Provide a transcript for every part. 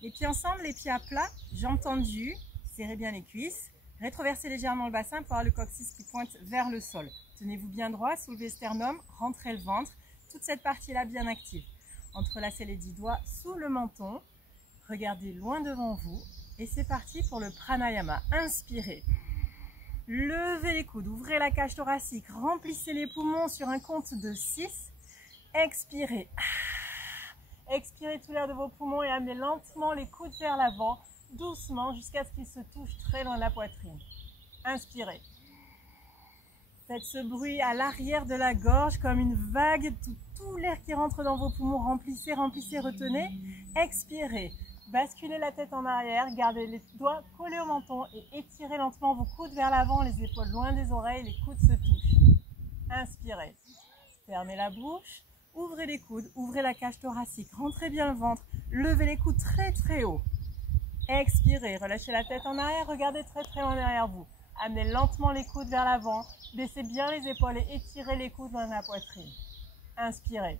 Les pieds ensemble, les pieds à plat, jambes tendues, serrez bien les cuisses, rétroversez légèrement le bassin pour avoir le coccyx qui pointe vers le sol. Tenez-vous bien droit, soulevez le sternum, rentrez le ventre, toute cette partie-là bien active. Entrelacez les 10 doigts sous le menton, regardez loin devant vous et c'est parti pour le pranayama. Inspirez, levez les coudes, ouvrez la cage thoracique, remplissez les poumons sur un compte de 6, expirez. Expirez tout l'air de vos poumons et amenez lentement les coudes vers l'avant, doucement jusqu'à ce qu'ils se touchent très loin de la poitrine. Inspirez. Faites ce bruit à l'arrière de la gorge comme une vague, tout l'air qui rentre dans vos poumons, remplissez, remplissez, retenez. Expirez. Basculez la tête en arrière, gardez les doigts collés au menton et étirez lentement vos coudes vers l'avant, les épaules loin des oreilles, les coudes se touchent. Inspirez. Fermez la bouche. Ouvrez les coudes, ouvrez la cage thoracique, rentrez bien le ventre, levez les coudes très très haut. Expirez, relâchez la tête en arrière, regardez très très loin derrière vous. Amenez lentement les coudes vers l'avant, baissez bien les épaules et étirez les coudes dans la poitrine. Inspirez.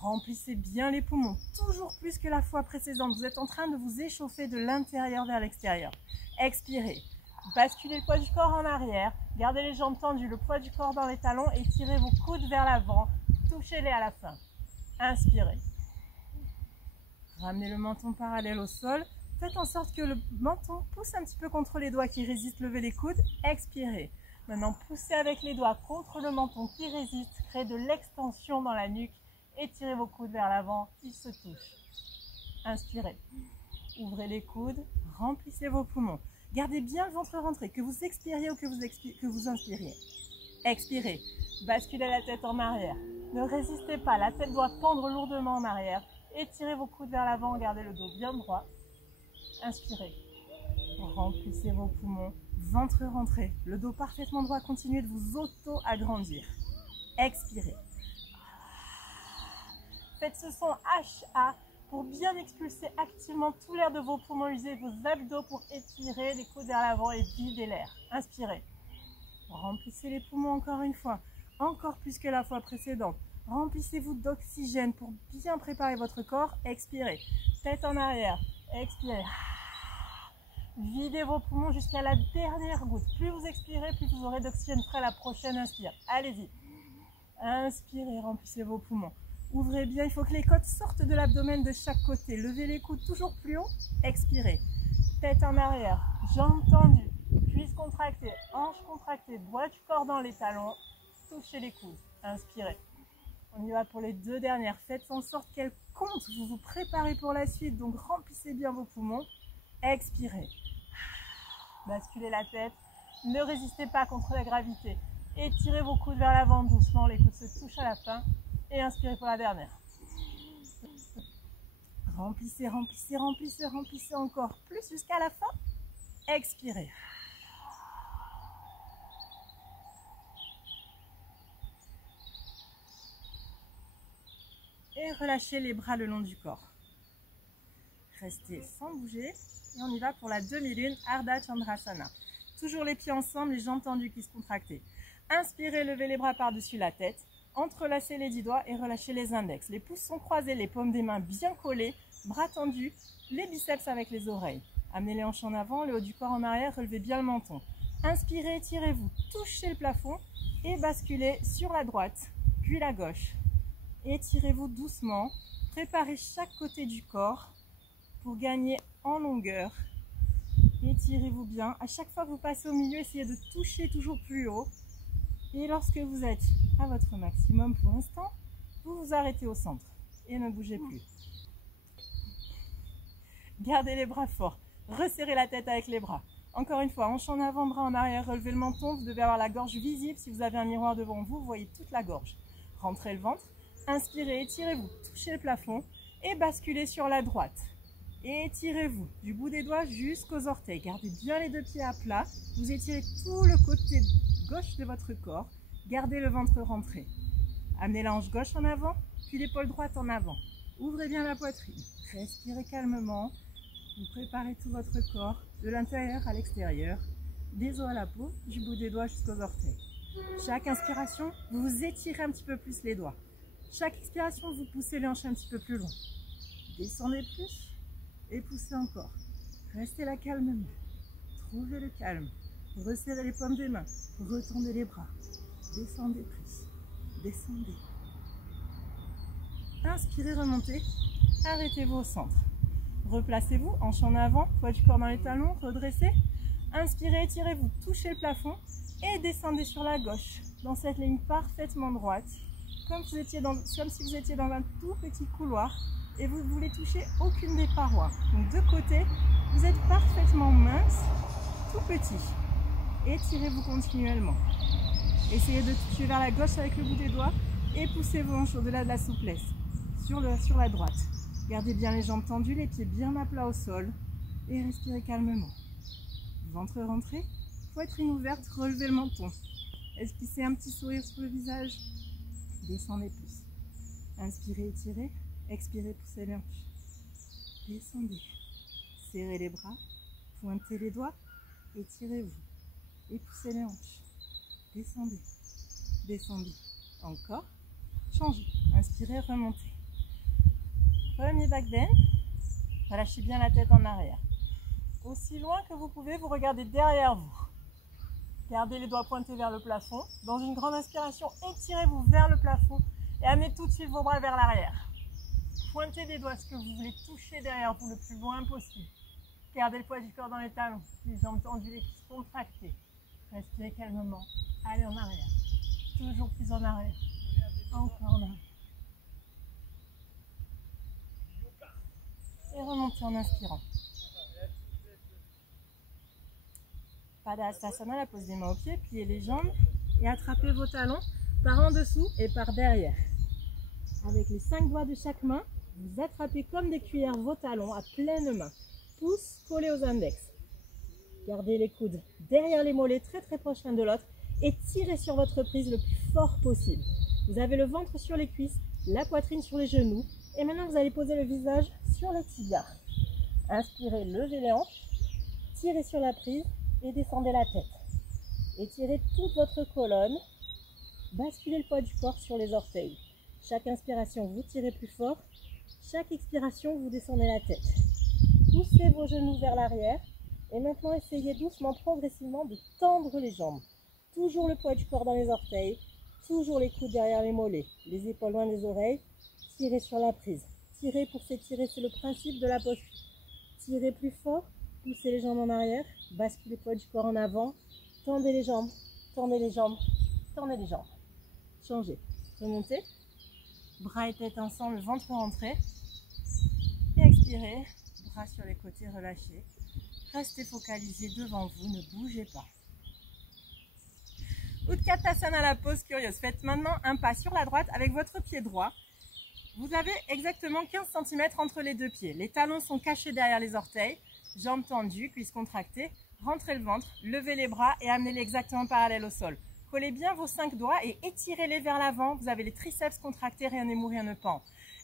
Remplissez bien les poumons, toujours plus que la fois précédente. Vous êtes en train de vous échauffer de l'intérieur vers l'extérieur. Expirez. Basculez le poids du corps en arrière, gardez les jambes tendues, le poids du corps dans les talons et tirez vos coudes vers l'avant. Touchez-les à la fin. Inspirez. Ramenez le menton parallèle au sol. Faites en sorte que le menton pousse un petit peu contre les doigts qui résistent. Levez les coudes. Expirez. Maintenant, poussez avec les doigts contre le menton qui résiste. Créez de l'extension dans la nuque. Étirez vos coudes vers l'avant. Ils se touchent. Inspirez. Ouvrez les coudes. Remplissez vos poumons. Gardez bien le ventre rentré, que vous expiriez ou que vous inspiriez. Expirez. Basculez la tête en arrière. Ne résistez pas, la tête doit pendre lourdement en arrière. Étirez vos coudes vers l'avant, gardez le dos bien droit. Inspirez. Remplissez vos poumons, ventre rentré. Le dos parfaitement droit, continuez de vous auto-agrandir. Expirez. Faites ce son HA pour bien expulser activement tout l'air de vos poumons. Usez vos abdos pour étirer les coudes vers l'avant et vider l'air. Inspirez. Remplissez les poumons encore une fois. Encore plus que la fois précédente. Remplissez-vous d'oxygène pour bien préparer votre corps. Expirez. Tête en arrière. Expirez. Videz vos poumons jusqu'à la dernière goutte. Plus vous expirez, plus vous aurez d'oxygène frais à la prochaine inspire. Allez-y. Inspirez, remplissez vos poumons. Ouvrez bien, il faut que les côtes sortent de l'abdomen de chaque côté. Levez les coudes toujours plus haut. Expirez. Tête en arrière. Jambes tendues. Cuisses contractées. Hanches contractées. Bois du corps dans les talons. Touchez les coudes. Inspirez. On y va pour les 2 dernières. Faites en sorte qu'elles comptent. Vous vous préparez pour la suite. Donc remplissez bien vos poumons. Expirez. Basculez la tête. Ne résistez pas contre la gravité. Étirez vos coudes vers l'avant doucement. Les coudes se touchent à la fin. Et inspirez pour la dernière. Remplissez, remplissez, remplissez, remplissez encore plus jusqu'à la fin. Expirez. Et relâchez les bras le long du corps. Restez sans bouger. Et on y va pour la demi-lune, Ardha Chandrasana. Toujours les pieds ensemble, les jambes tendues qui se contractent. Inspirez, levez les bras par-dessus la tête. Entrelacez les 10 doigts et relâchez les index. Les pouces sont croisés, les paumes des mains bien collées, bras tendus, les biceps avec les oreilles. Amenez les hanches en avant, le haut du corps en arrière, relevez bien le menton. Inspirez, étirez-vous, touchez le plafond et basculez sur la droite, puis la gauche. Étirez-vous doucement, préparez chaque côté du corps pour gagner en longueur. Étirez-vous bien. À chaque fois que vous passez au milieu, essayez de toucher toujours plus haut. Et lorsque vous êtes à votre maximum pour l'instant, vous vous arrêtez au centre et ne bougez plus. Gardez les bras forts. Resserrez la tête avec les bras. Encore une fois, hanche en avant, bras en arrière, relevez le menton. Vous devez avoir la gorge visible. Si vous avez un miroir devant vous, vous voyez toute la gorge. Rentrez le ventre. Inspirez, étirez-vous, touchez le plafond et basculez sur la droite. Étirez-vous du bout des doigts jusqu'aux orteils. Gardez bien les 2 pieds à plat. Vous étirez tout le côté gauche de votre corps. Gardez le ventre rentré. Amenez la hanche gauche en avant, puis l'épaule droite en avant. Ouvrez bien la poitrine. Respirez calmement. Vous préparez tout votre corps, de l'intérieur à l'extérieur, des os à la peau, du bout des doigts jusqu'aux orteils. Chaque inspiration, vous vous étirez un petit peu plus les doigts. Chaque expiration, vous poussez les hanches un petit peu plus loin. Descendez plus. et poussez encore. Restez là calmement. Trouvez le calme. Resserrez les paumes des mains. Retendez les bras. Descendez plus. Descendez. Inspirez, remontez. Arrêtez-vous au centre. Replacez-vous, hanche en avant, poids du corps dans les talons, redressez. Inspirez, étirez-vous, touchez le plafond et descendez sur la gauche dans cette ligne parfaitement droite, comme si vous étiez dans un tout petit couloir et vous ne voulez toucher aucune des parois. Donc de côté, vous êtes parfaitement mince, tout petit. Étirez-vous continuellement. Essayez de toucher vers la gauche avec le bout des doigts et poussez vos hanches au-delà de la souplesse, sur la droite. Gardez bien les jambes tendues, les pieds bien à plat au sol et respirez calmement. Ventre rentré, poitrine ouverte, relevez le menton. Esquissez un petit sourire sur le visage. Descendez plus. Inspirez, étirez. Expirez, poussez les hanches. Descendez. Serrez les bras. Pointez les doigts. Étirez-vous. Et poussez les hanches. Descendez. Descendez. Encore. Changez. Inspirez, remontez. Premier back bend. Relâchez bien la tête en arrière. Aussi loin que vous pouvez, vous regardez derrière vous. Gardez les doigts pointés vers le plafond. Dans une grande inspiration, étirez-vous vers le plafond et amenez tout de suite vos bras vers l'arrière. Pointez des doigts ce que vous voulez toucher derrière vous le plus loin possible. Gardez le poids du corps dans les talons, les jambes tendues, les cuisses contractées. Respirez calmement. Allez en arrière. Toujours plus en arrière. Encore en arrière. Et remontez en inspirant. Padasana, la pose des mains aux pieds, pliez les jambes et attrapez vos talons par en dessous et par derrière. Avec les 5 doigts de chaque main, vous attrapez comme des cuillères vos talons à pleine main. Pouces collés aux index. Gardez les coudes derrière les mollets, très très proches l'un de l'autre et tirez sur votre prise le plus fort possible. Vous avez le ventre sur les cuisses, la poitrine sur les genoux et maintenant vous allez poser le visage sur le tibia. Inspirez, levez les hanches, tirez sur la prise et descendez la tête. Étirez toute votre colonne, basculez le poids du corps sur les orteils. Chaque inspiration, vous tirez plus fort. Chaque expiration, vous descendez la tête. Poussez vos genoux vers l'arrière et maintenant essayez doucement, progressivement de tendre les jambes. Toujours le poids du corps dans les orteils, toujours les coudes derrière les mollets, les épaules loin des oreilles. Tirez sur la prise. Tirez pour s'étirer, c'est le principe de la posture. Tirez plus fort. Poussez les jambes en arrière, basculez le poids du corps en avant, tendez les jambes, tendez les jambes, tendez les jambes. Changez, remontez, bras et tête ensemble, ventre rentré. Et expirez, bras sur les côtés, relâchez. Restez focalisé devant vous, ne bougez pas. Utkatasana, la pose curieuse. Faites maintenant un pas sur la droite avec votre pied droit. Vous avez exactement 15 cm entre les deux pieds. Les talons sont cachés derrière les orteils. Jambes tendues, cuisses contractées, rentrez le ventre, levez les bras et amenez-les exactement parallèles au sol. Collez bien vos 5 doigts et étirez-les vers l'avant. Vous avez les triceps contractés, rien n'est mou, rien ne pend.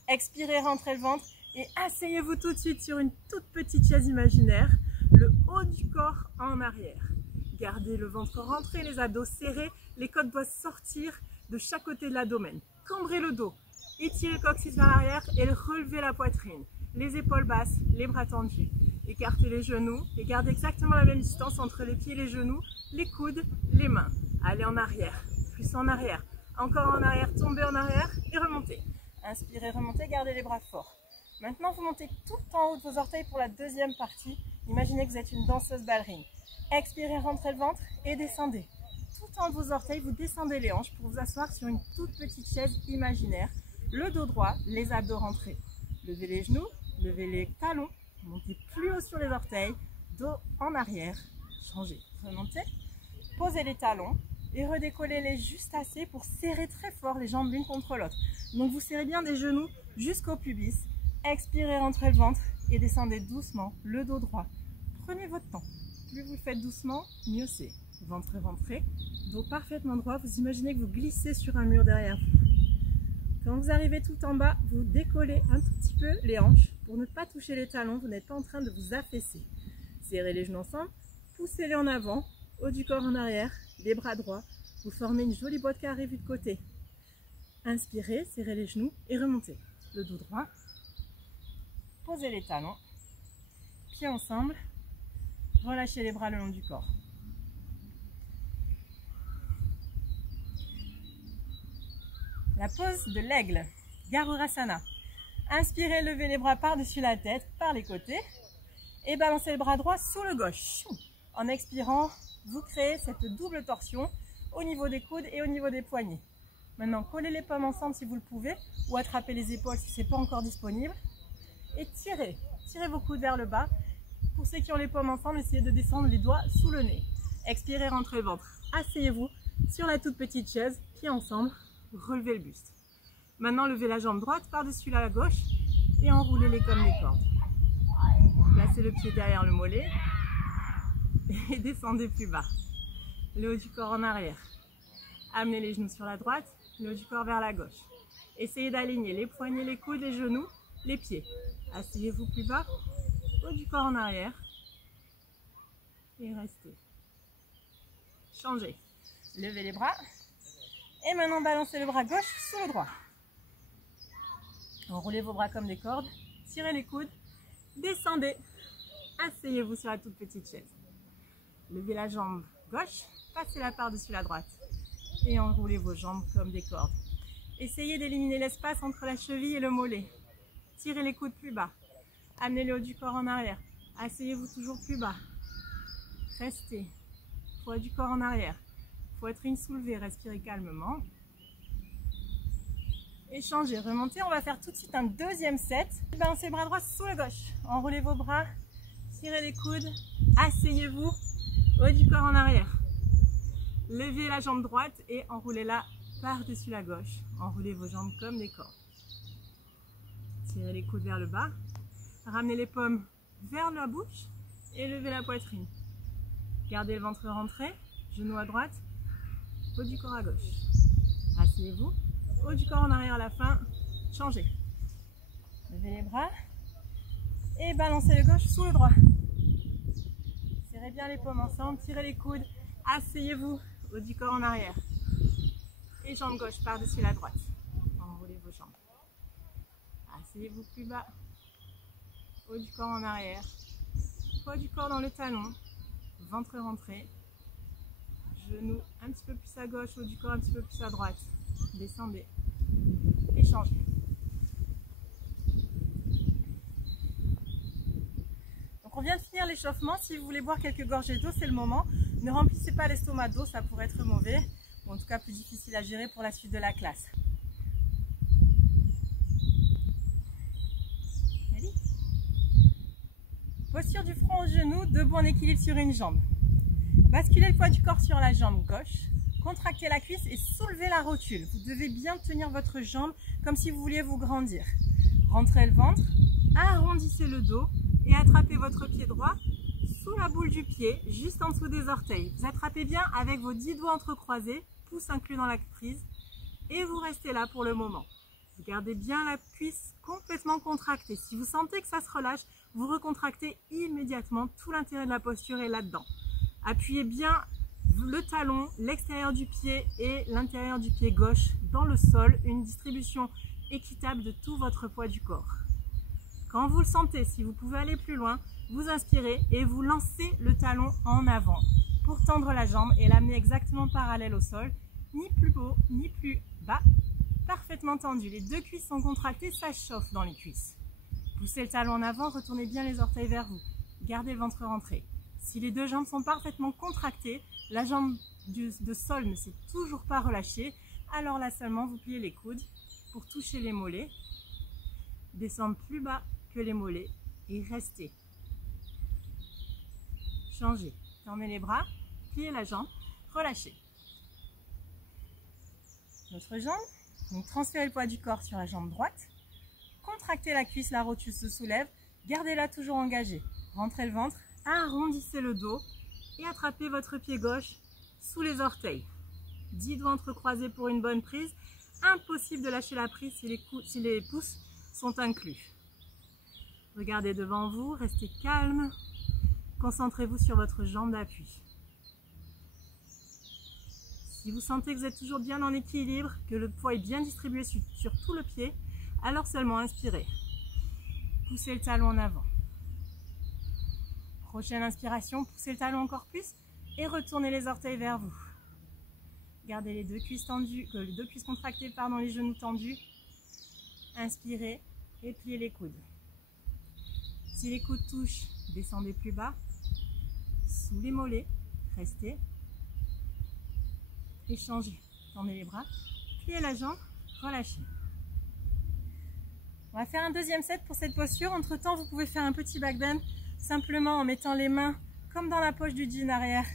Expirez, rentrez le ventre et asseyez-vous tout de suite sur une toute petite chaise imaginaire, le haut du corps en arrière. Gardez le ventre rentré, les abdos serrés, les côtes doivent sortir de chaque côté de l'abdomen. Cambrez le dos, étirez le coccyx vers l'arrière et relevez la poitrine. Les épaules basses, les bras tendus. Écartez les genoux et gardez exactement la même distance entre les pieds et les genoux, les coudes, les mains. Allez en arrière, plus en arrière, encore en arrière, tombez en arrière et remontez. Inspirez, remontez, gardez les bras forts. Maintenant, vous montez tout en haut de vos orteils pour la deuxième partie. Imaginez que vous êtes une danseuse ballerine. Expirez, rentrez le ventre et descendez. Tout en haut de vos orteils, vous descendez les hanches pour vous asseoir sur une toute petite chaise imaginaire. Le dos droit, les abdos rentrés. Levez les genoux, levez les talons. Montez plus haut sur les orteils, dos en arrière, changez, remontez, posez les talons et redécollez-les juste assez pour serrer très fort les jambes l'une contre l'autre. Donc vous serrez bien des genoux jusqu'au pubis, expirez, rentrez le ventre et descendez doucement le dos droit. Prenez votre temps, plus vous le faites doucement, mieux c'est. Ventre ventré, dos parfaitement droit, vous imaginez que vous glissez sur un mur derrière vous. Quand vous arrivez tout en bas, vous décollez un tout petit peu les hanches pour ne pas toucher les talons, vous n'êtes pas en train de vous affaisser. Serrez les genoux ensemble, poussez-les en avant, haut du corps en arrière, les bras droits, vous formez une jolie boîte carrée vue de côté. Inspirez, serrez les genoux et remontez. Le dos droit, posez les talons, pieds ensemble. Relâchez les bras le long du corps. La pose de l'aigle, Garurasana. Inspirez, levez les bras par-dessus la tête, par les côtés. Et balancez le bras droit sous le gauche. En expirant, vous créez cette double torsion au niveau des coudes et au niveau des poignets. Maintenant, collez les pommes ensemble si vous le pouvez, ou attrapez les épaules si ce n'est pas encore disponible. Et tirez. Tirez vos coudes vers le bas. Pour ceux qui ont les pommes ensemble, essayez de descendre les doigts sous le nez. Expirez, rentrez le ventre. Asseyez-vous sur la toute petite chaise, pieds ensemble, relevez le buste. Maintenant, levez la jambe droite par-dessus la gauche et enroulez-les comme des cordes. Placez le pied derrière le mollet et descendez plus bas. Le haut du corps en arrière. Amenez les genoux sur la droite, le haut du corps vers la gauche. Essayez d'aligner les poignets, les coudes, les genoux, les pieds. Asseyez-vous plus bas, haut du corps en arrière et restez. Changez. Levez les bras et maintenant balancez le bras gauche sous le droit. Enroulez vos bras comme des cordes, tirez les coudes, descendez, asseyez-vous sur la toute petite chaise. Levez la jambe gauche, passez la par-dessus la droite et enroulez vos jambes comme des cordes. Essayez d'éliminer l'espace entre la cheville et le mollet. Tirez les coudes plus bas, amenez le haut du corps en arrière, asseyez-vous toujours plus bas. Restez, poids du corps en arrière, poitrine soulevée, respirez calmement. Échangez, remontez, on va faire tout de suite un deuxième set. Balancez le bras droit sous le gauche, enroulez vos bras, tirez les coudes, asseyez-vous, haut du corps en arrière. Levez la jambe droite et enroulez-la par-dessus la gauche. Enroulez vos jambes comme des cordes. Tirez les coudes vers le bas, ramenez les paumes vers la bouche et levez la poitrine. Gardez le ventre rentré, genoux à droite, haut du corps à gauche. Asseyez-vous. Haut du corps en arrière à la fin, changez. Levez les bras et balancez le gauche sous le droit. Serrez bien les paumes ensemble, tirez les coudes, asseyez-vous, haut du corps en arrière. Et jambe gauche par-dessus la droite. Enroulez vos jambes. Asseyez-vous plus bas, haut du corps en arrière. Poids du corps dans le talon, ventre rentré. Genoux un petit peu plus à gauche, haut du corps un petit peu plus à droite. Descendez et changez. Donc on vient de finir l'échauffement. Si vous voulez boire quelques gorgées d'eau, c'est le moment. Ne remplissez pas l'estomac d'eau, ça pourrait être mauvais, ou en tout cas plus difficile à gérer pour la suite de la classe. Allez. Posture du front aux genoux, debout en équilibre sur une jambe. Basculez le poids du corps sur la jambe gauche. Contractez la cuisse et soulevez la rotule. Vous devez bien tenir votre jambe comme si vous vouliez vous grandir. Rentrez le ventre, arrondissez le dos et attrapez votre pied droit sous la boule du pied, juste en dessous des orteils. Vous attrapez bien avec vos 10 doigts entrecroisés, pouce inclus dans la prise, et vous restez là pour le moment. Vous gardez bien la cuisse complètement contractée. Si vous sentez que ça se relâche, vous recontractez immédiatement. Tout l'intérêt de la posture est là-dedans. Appuyez bien le talon, l'extérieur du pied et l'intérieur du pied gauche dans le sol, une distribution équitable de tout votre poids du corps. Quand vous le sentez, si vous pouvez aller plus loin, vous inspirez et vous lancez le talon en avant pour tendre la jambe et l'amener exactement parallèle au sol, ni plus haut ni plus bas, parfaitement tendu. Les deux cuisses sont contractées, ça chauffe dans les cuisses. Poussez le talon en avant, retournez bien les orteils vers vous, gardez le ventre rentré. Si les deux jambes sont parfaitement contractées, la jambe de sol ne s'est toujours pas relâchée, alors là seulement vous pliez les coudes pour toucher les mollets, descendre plus bas que les mollets et restez. Changez, fermez les bras, pliez la jambe, relâchez. L'autre jambe, donc transférez le poids du corps sur la jambe droite, contractez la cuisse, la rotule se soulève, gardez-la toujours engagée, rentrez le ventre, arrondissez le dos et attrapez votre pied gauche sous les orteils. 10 doigts entrecroisés pour une bonne prise. Impossible de lâcher la prise si les pouces sont inclus. Regardez devant vous, restez calme. Concentrez-vous sur votre jambe d'appui. Si vous sentez que vous êtes toujours bien en équilibre, que le poids est bien distribué sur tout le pied, alors seulement inspirez. Poussez le talon en avant. Prochaine inspiration, poussez le talon encore plus et retournez les orteils vers vous. Gardez les deux cuisses tendues, les deux cuisses contractées, pardon, les genoux tendus. Inspirez et pliez les coudes. Si les coudes touchent, descendez plus bas. Sous les mollets, restez. Échangez. Tendez les bras, pliez la jambe, relâchez. On va faire un deuxième set pour cette posture. Entre temps, vous pouvez faire un petit back bend simplement en mettant les mains comme dans la poche du jean arrière.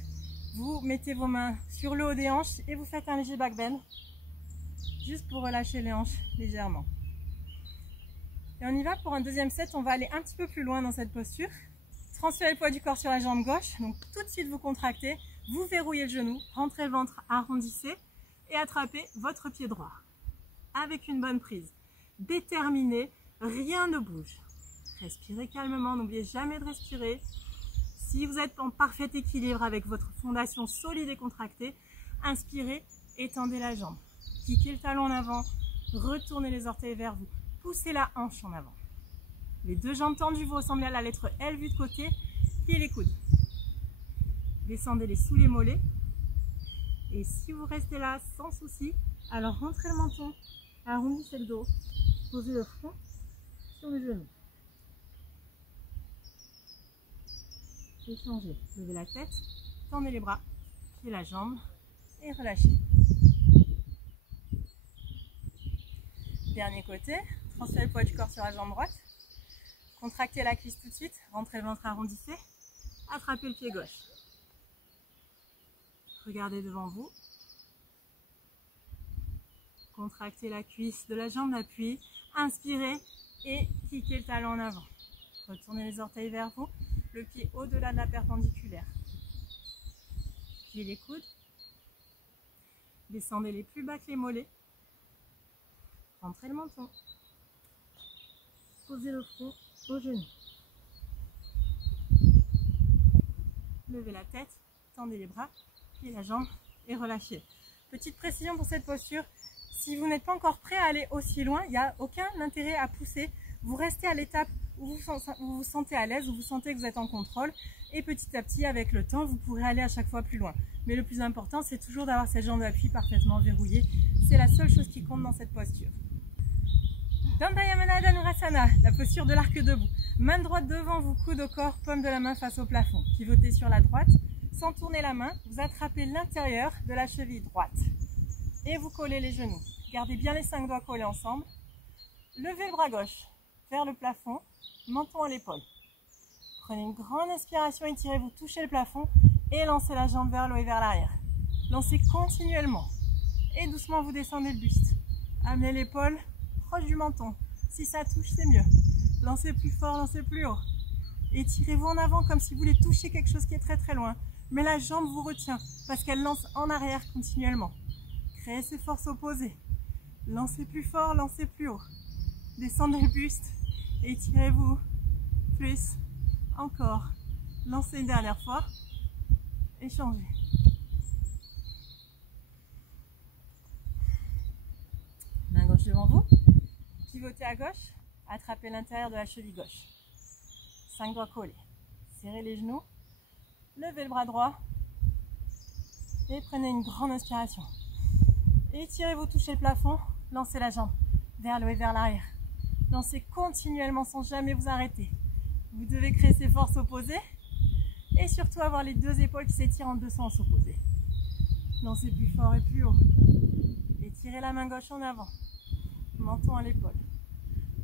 Vous mettez vos mains sur le haut des hanches et vous faites un léger back bend juste pour relâcher les hanches légèrement. Et on y va pour un deuxième set. On va aller un petit peu plus loin dans cette posture. Transférez le poids du corps sur la jambe gauche. Donc tout de suite vous contractez, vous verrouillez le genou, rentrez le ventre, arrondissez et attrapez votre pied droit avec une bonne prise. Déterminé, rien ne bouge. Respirez calmement, n'oubliez jamais de respirer. Si vous êtes en parfait équilibre avec votre fondation solide et contractée, inspirez, étendez la jambe. Kickez le talon en avant, retournez les orteils vers vous. Poussez la hanche en avant. Les deux jambes tendues, vous ressemblez à la lettre L vue de côté. Pliez les coudes. Descendez-les sous les mollets. Et si vous restez là sans souci, alors rentrez le menton, arrondissez le dos, posez le front sur le genou. Échangez, levez la tête, tendez les bras, pliez la jambe et relâchez. Dernier côté, transférez le poids du corps sur la jambe droite. Contractez la cuisse tout de suite, rentrez le ventre, arrondissez, attrapez le pied gauche. Regardez devant vous. Contractez la cuisse de la jambe d'appui, inspirez et kickez le talon en avant. Retournez les orteils vers vous, le pied au-delà de la perpendiculaire. Pliez les coudes. Descendez les plus bas que les mollets. Rentrez le menton. Posez le front au genou. Levez la tête, tendez les bras, pliez la jambe et relâchez. Petite précision pour cette posture, si vous n'êtes pas encore prêt à aller aussi loin, il n'y a aucun intérêt à pousser. Vous restez à l'étape où vous vous sentez à l'aise, où vous sentez que vous êtes en contrôle. Et petit à petit, avec le temps, vous pourrez aller à chaque fois plus loin. Mais le plus important, c'est toujours d'avoir cette jambe d'appui parfaitement verrouillée. C'est la seule chose qui compte dans cette posture. Dandayamana Dhanurasana, la posture de l'arc debout. Main droite devant vous, coude au corps, paume de la main face au plafond. Pivotez sur la droite. Sans tourner la main, vous attrapez l'intérieur de la cheville droite. Et vous collez les genoux. Gardez bien les 5 doigts collés ensemble. Levez le bras gauche vers le plafond, menton à l'épaule. Prenez une grande inspiration, étirez-vous, touchez le plafond et lancez la jambe vers le haut et vers l'arrière. Lancez continuellement. Et doucement, vous descendez le buste. Amenez l'épaule proche du menton. Si ça touche, c'est mieux. Lancez plus fort, lancez plus haut. Étirez-vous en avant comme si vous voulez toucher quelque chose qui est très très loin. Mais la jambe vous retient parce qu'elle lance en arrière continuellement. Créez ces forces opposées. Lancez plus fort, lancez plus haut. Descendez le buste. Étirez-vous. Plus. Encore. Lancez une dernière fois. Échangez. Main gauche devant vous. Pivotez à gauche. Attrapez l'intérieur de la cheville gauche. 5 doigts collés. Serrez les genoux. Levez le bras droit. Et prenez une grande inspiration. Étirez-vous, touchez le plafond. Lancez la jambe vers le haut et vers l'arrière. Lancez continuellement sans jamais vous arrêter. Vous devez créer ces forces opposées et surtout avoir les deux épaules qui s'étirent en deux sens opposés. Lancez plus fort et plus haut. Étirez la main gauche en avant. Menton à l'épaule.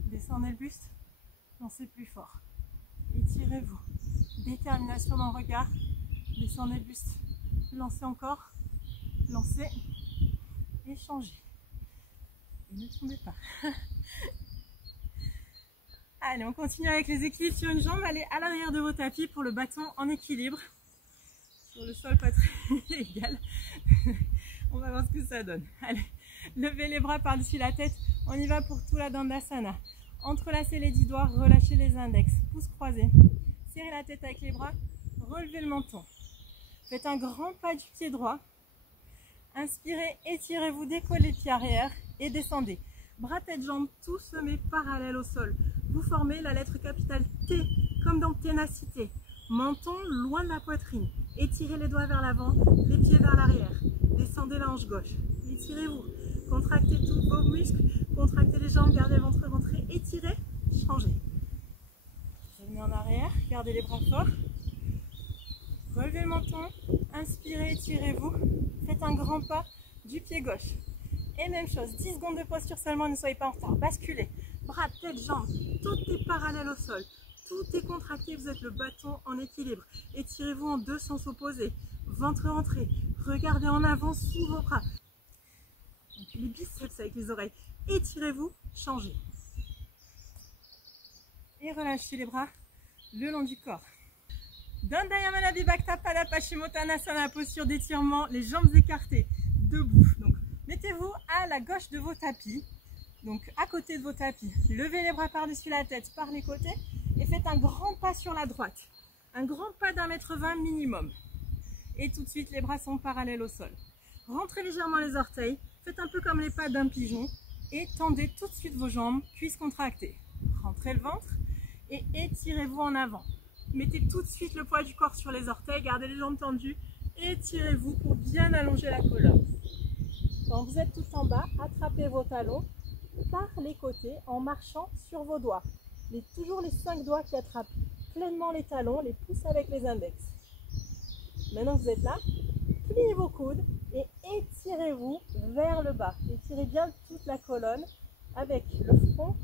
Descendez le buste. Lancez plus fort. Étirez-vous. Détermination dans le regard. Descendez le buste. Lancez encore. Lancez. Échangez. Et ne tombez pas. Allez, on continue avec les équilibres sur une jambe. Allez à l'arrière de vos tapis pour le bâton en équilibre. Sur le sol, pas très égal. On va voir ce que ça donne. Allez, levez les bras par-dessus la tête. On y va pour tout la Dandasana. Entrelacez les 10 doigts, relâchez les index. Pouces croisés. Serrez la tête avec les bras. Relevez le menton. Faites un grand pas du pied droit. Inspirez, étirez-vous, décollez le pied arrière et descendez. Bras, tête, jambes, tout se met parallèle au sol. Vous formez la lettre capitale T, comme dans ténacité. Menton loin de la poitrine. Étirez les doigts vers l'avant, les pieds vers l'arrière. Descendez la hanche gauche. Étirez-vous. Contractez tous vos muscles. Contractez les jambes, gardez le ventre rentré. Étirez, changez. Revenez en arrière, gardez les bras forts. Relevez le menton. Inspirez, étirez-vous. Faites un grand pas du pied gauche. Et même chose, 10 secondes de posture seulement, ne soyez pas en retard. Basculez. Bras, tête, jambes. Tout est parallèle au sol. Tout est contracté, vous êtes le bâton en équilibre. Étirez-vous en deux sens opposés. Ventre rentré. Regardez en avant sous vos bras. Donc, les biceps avec les oreilles. Étirez-vous, changez. Et relâchez les bras le long du corps. Dandayamana Vibhakta Pada Paschimottanasana, posture d'étirement, les jambes écartées, debout. Donc, mettez-vous à la gauche de vos tapis, donc à côté de vos tapis. Levez les bras par-dessus la tête, par les côtés. Et faites un grand pas sur la droite, un grand pas d'1,20 m minimum. Et tout de suite, les bras sont parallèles au sol. Rentrez légèrement les orteils, faites un peu comme les pas d'un pigeon et tendez tout de suite vos jambes, cuisses contractées. Rentrez le ventre et étirez-vous en avant. Mettez tout de suite le poids du corps sur les orteils, gardez les jambes tendues et étirez-vous pour bien allonger la colonne. Quand vous êtes tout en bas, attrapez vos talons par les côtés en marchant sur vos doigts. Toujours les 5 doigts qui attrapent pleinement les talons, les pouces avec les index. Maintenant que vous êtes là, pliez vos coudes et étirez-vous vers le bas. Étirez bien toute la colonne avec le front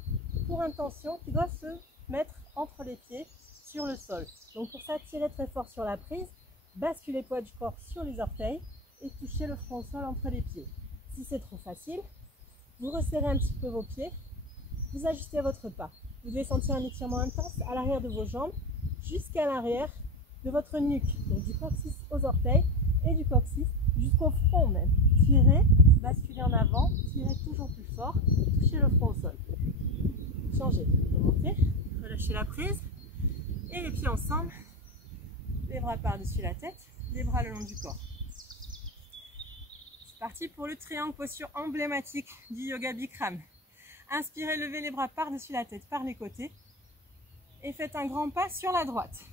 pour intention qui doit se mettre entre les pieds sur le sol. Donc pour ça, tirez très fort sur la prise, basculez le poids du corps sur les orteils et touchez le front au sol entre les pieds. Si c'est trop facile, vous resserrez un petit peu vos pieds, vous ajustez votre pas. Vous devez sentir un étirement intense à l'arrière de vos jambes jusqu'à l'arrière de votre nuque. Donc du coccyx aux orteils et du coccyx jusqu'au front même. Tirez, basculez en avant, tirez toujours plus fort, touchez le front au sol. Changez, remontez, relâchez la prise et les pieds ensemble, les bras par-dessus la tête, les bras le long du corps. C'est parti pour le triangle, posture emblématique du yoga Bikram. Inspirez, levez les bras par-dessus la tête, par les côtés et faites un grand pas sur la droite.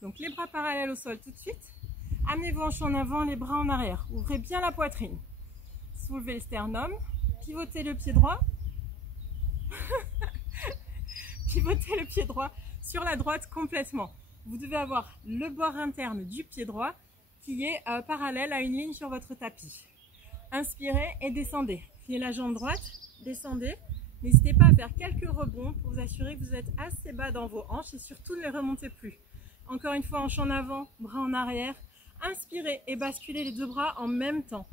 Donc les bras parallèles au sol tout de suite. Amenez vos hanches en avant, les bras en arrière. Ouvrez bien la poitrine. Soulevez le sternum. Pivotez le pied droit. Pivotez le pied droit sur la droite complètement. Vous devez avoir le bord interne du pied droit qui est parallèle à une ligne sur votre tapis. Inspirez et descendez. Pliez la jambe droite, descendez. N'hésitez pas à faire quelques rebonds pour vous assurer que vous êtes assez bas dans vos hanches et surtout ne les remontez plus. Encore une fois, hanches en avant, bras en arrière. Inspirez et basculez les deux bras en même temps.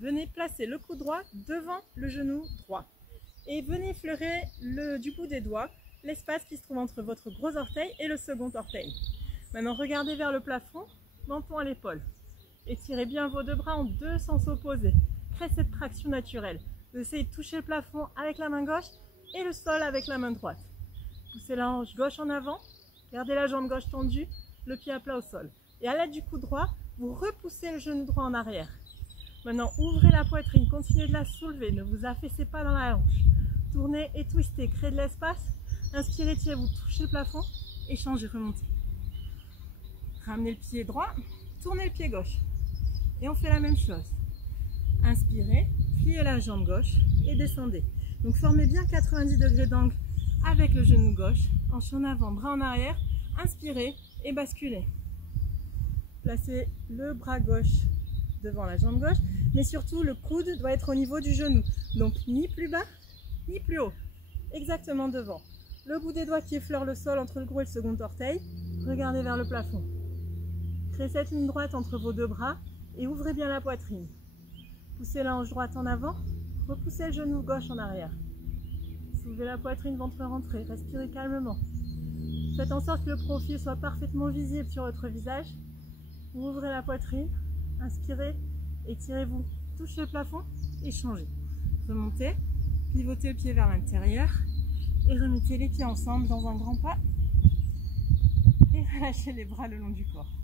Venez placer le coude droit devant le genou droit. Et venez effleurer du bout des doigts l'espace qui se trouve entre votre gros orteil et le second orteil. Maintenant, regardez vers le plafond, menton à l'épaule. Étirez bien vos deux bras en deux sens opposés. Créez cette traction naturelle. Vous essayez de toucher le plafond avec la main gauche et le sol avec la main droite. Poussez la hanche gauche en avant. Gardez la jambe gauche tendue, le pied à plat au sol. Et à l'aide du coude droit, vous repoussez le genou droit en arrière. Maintenant, ouvrez la poitrine, continuez de la soulever, ne vous affaissez pas dans la hanche. Tournez et twistez, créez de l'espace. Inspirez, tirez, vous touchez le plafond et changez, remontez. Ramenez le pied droit, tournez le pied gauche. Et on fait la même chose. Inspirez, pliez la jambe gauche et descendez. Donc formez bien 90 degrés d'angle avec le genou gauche, hanche en avant, bras en arrière, inspirez et basculez. Placez le bras gauche devant la jambe gauche, mais surtout le coude doit être au niveau du genou. Donc ni plus bas, ni plus haut, exactement devant. Le bout des doigts qui effleure le sol entre le gros et le second orteil, regardez vers le plafond. Créez cette ligne droite entre vos deux bras et ouvrez bien la poitrine. Poussez la hanche droite en avant, repoussez le genou gauche en arrière. Soulevez la poitrine, ventre rentré, respirez calmement. Faites en sorte que le profil soit parfaitement visible sur votre visage. Ouvrez la poitrine, inspirez, étirez-vous, touchez le plafond et changez. Remontez, pivotez le pied vers l'intérieur et remettez les pieds ensemble dans un grand pas et relâchez les bras le long du corps.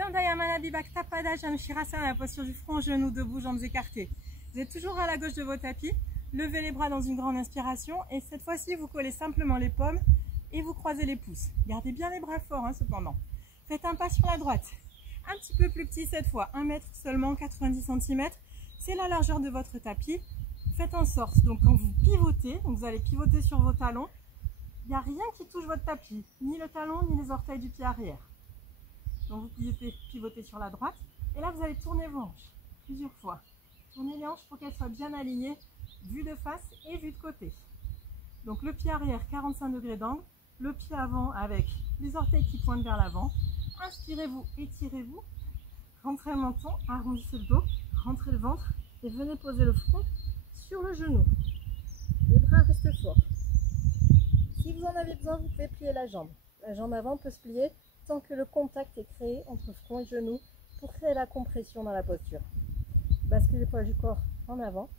Dandayamana Vibhakta Pada Jamshirasana, la posture du front, genoux debout, jambes écartées. Vous êtes toujours à la gauche de vos tapis. Levez les bras dans une grande inspiration et cette fois-ci, vous collez simplement les paumes et vous croisez les pouces. Gardez bien les bras forts cependant. Faites un pas sur la droite. Un petit peu plus petit cette fois, 1 mètre seulement, 90 cm. C'est la largeur de votre tapis. Faites en sorte, donc quand vous pivotez, donc vous allez pivoter sur vos talons, il n'y a rien qui touche votre tapis, ni le talon, ni les orteils du pied arrière. Donc vous pivotez sur la droite et là vous allez tourner vos hanches plusieurs fois. Tournez les hanches pour qu'elles soient bien alignées, vue de face et vue de côté. Donc le pied arrière 45 degrés d'angle, le pied avant avec les orteils qui pointent vers l'avant. Inspirez-vous, étirez-vous, rentrez le menton, arrondissez le dos, rentrez le ventre et venez poser le front sur le genou. Les bras restent forts. Si vous en avez besoin, vous pouvez plier la jambe. La jambe avant peut se plier tant que le contact est créé entre front et genou pour créer la compression dans la posture. Basculez le poids du corps en avant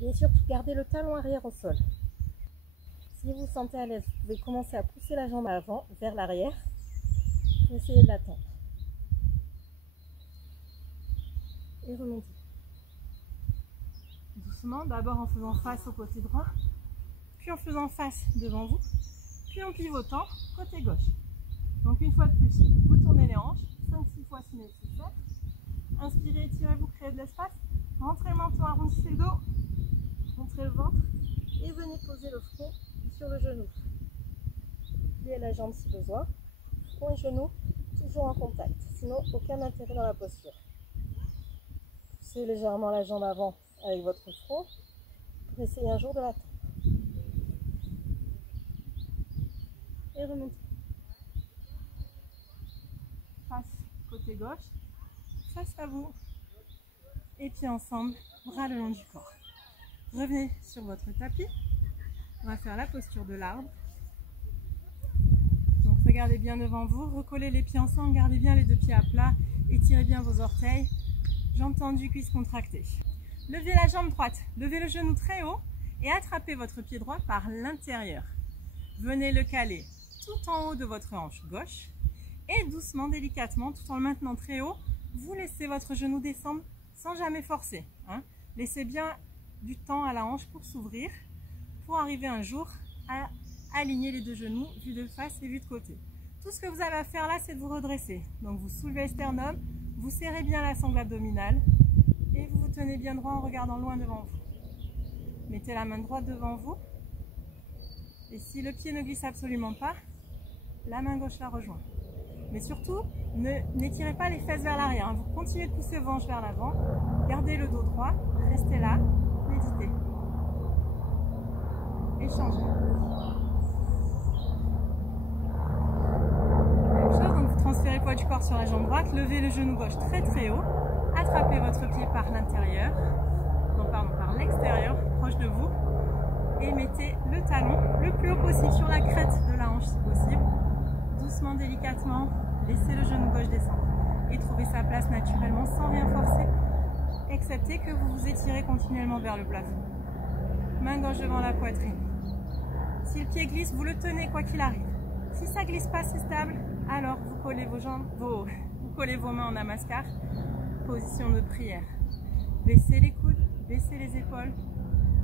et surtout gardez le talon arrière au sol. Si vous vous sentez à l'aise, vous pouvez commencer à pousser la jambe avant vers l'arrière pour essayer de la tendre. Et remontez. Doucement, d'abord en faisant face au côté droit, puis en faisant face devant vous, puis en pivotant côté gauche. Donc une fois de plus, vous tournez les hanches, 5-6 fois si nécessaire. Inspirez, étirez-vous, créez de l'espace. Rentrez le menton, arrondissez le dos, rentrez le ventre et venez poser le front sur le genou. Pliez la jambe si besoin. Front et genou toujours en contact, sinon aucun intérêt dans la posture. Poussez légèrement la jambe avant avec votre front pour essayer un jour de la tendre. Et remontez. Face côté gauche, face à vous. Et puis ensemble, bras le long du corps. Revenez sur votre tapis. On va faire la posture de l'arbre. Donc regardez bien devant vous, recollez les pieds ensemble, gardez bien les deux pieds à plat, étirez bien vos orteils, jambes tendues, cuisses contractées. Levez la jambe droite, levez le genou très haut et attrapez votre pied droit par l'intérieur. Venez le caler tout en haut de votre hanche gauche et doucement, délicatement, tout en le maintenant très haut, vous laissez votre genou descendre sans jamais forcer. Laissez bien du temps à la hanche pour s'ouvrir, pour arriver un jour à aligner les deux genoux, vue de face et vue de côté. Tout ce que vous avez à faire là, c'est de vous redresser. Donc vous soulevez le sternum, vous serrez bien la sangle abdominale et vous vous tenez bien droit en regardant loin devant vous. Mettez la main droite devant vous et si le pied ne glisse absolument pas, la main gauche la rejoint. Mais surtout, n'étirez pas les fesses vers l'arrière. Vous continuez de pousser vos hanches vers l'avant, gardez le dos droit, restez là, méditez. Échangez. Même chose, donc vous transférez le poids du corps sur la jambe droite, levez le genou gauche très très haut, attrapez votre pied par l'intérieur, par l'extérieur, proche de vous, et mettez le talon le plus haut possible sur la crête de la hanche si possible. Doucement, délicatement, laissez le genou gauche descendre et trouvez sa place naturellement sans rien forcer, excepté que vous vous étirez continuellement vers le plafond. Main gauche devant la poitrine. Si le pied glisse, vous le tenez quoi qu'il arrive. Si ça glisse pas, c'est stable, alors vous collez vos jambes, vous collez vos mains en namaskar, position de prière. Baissez les coudes, baissez les épaules,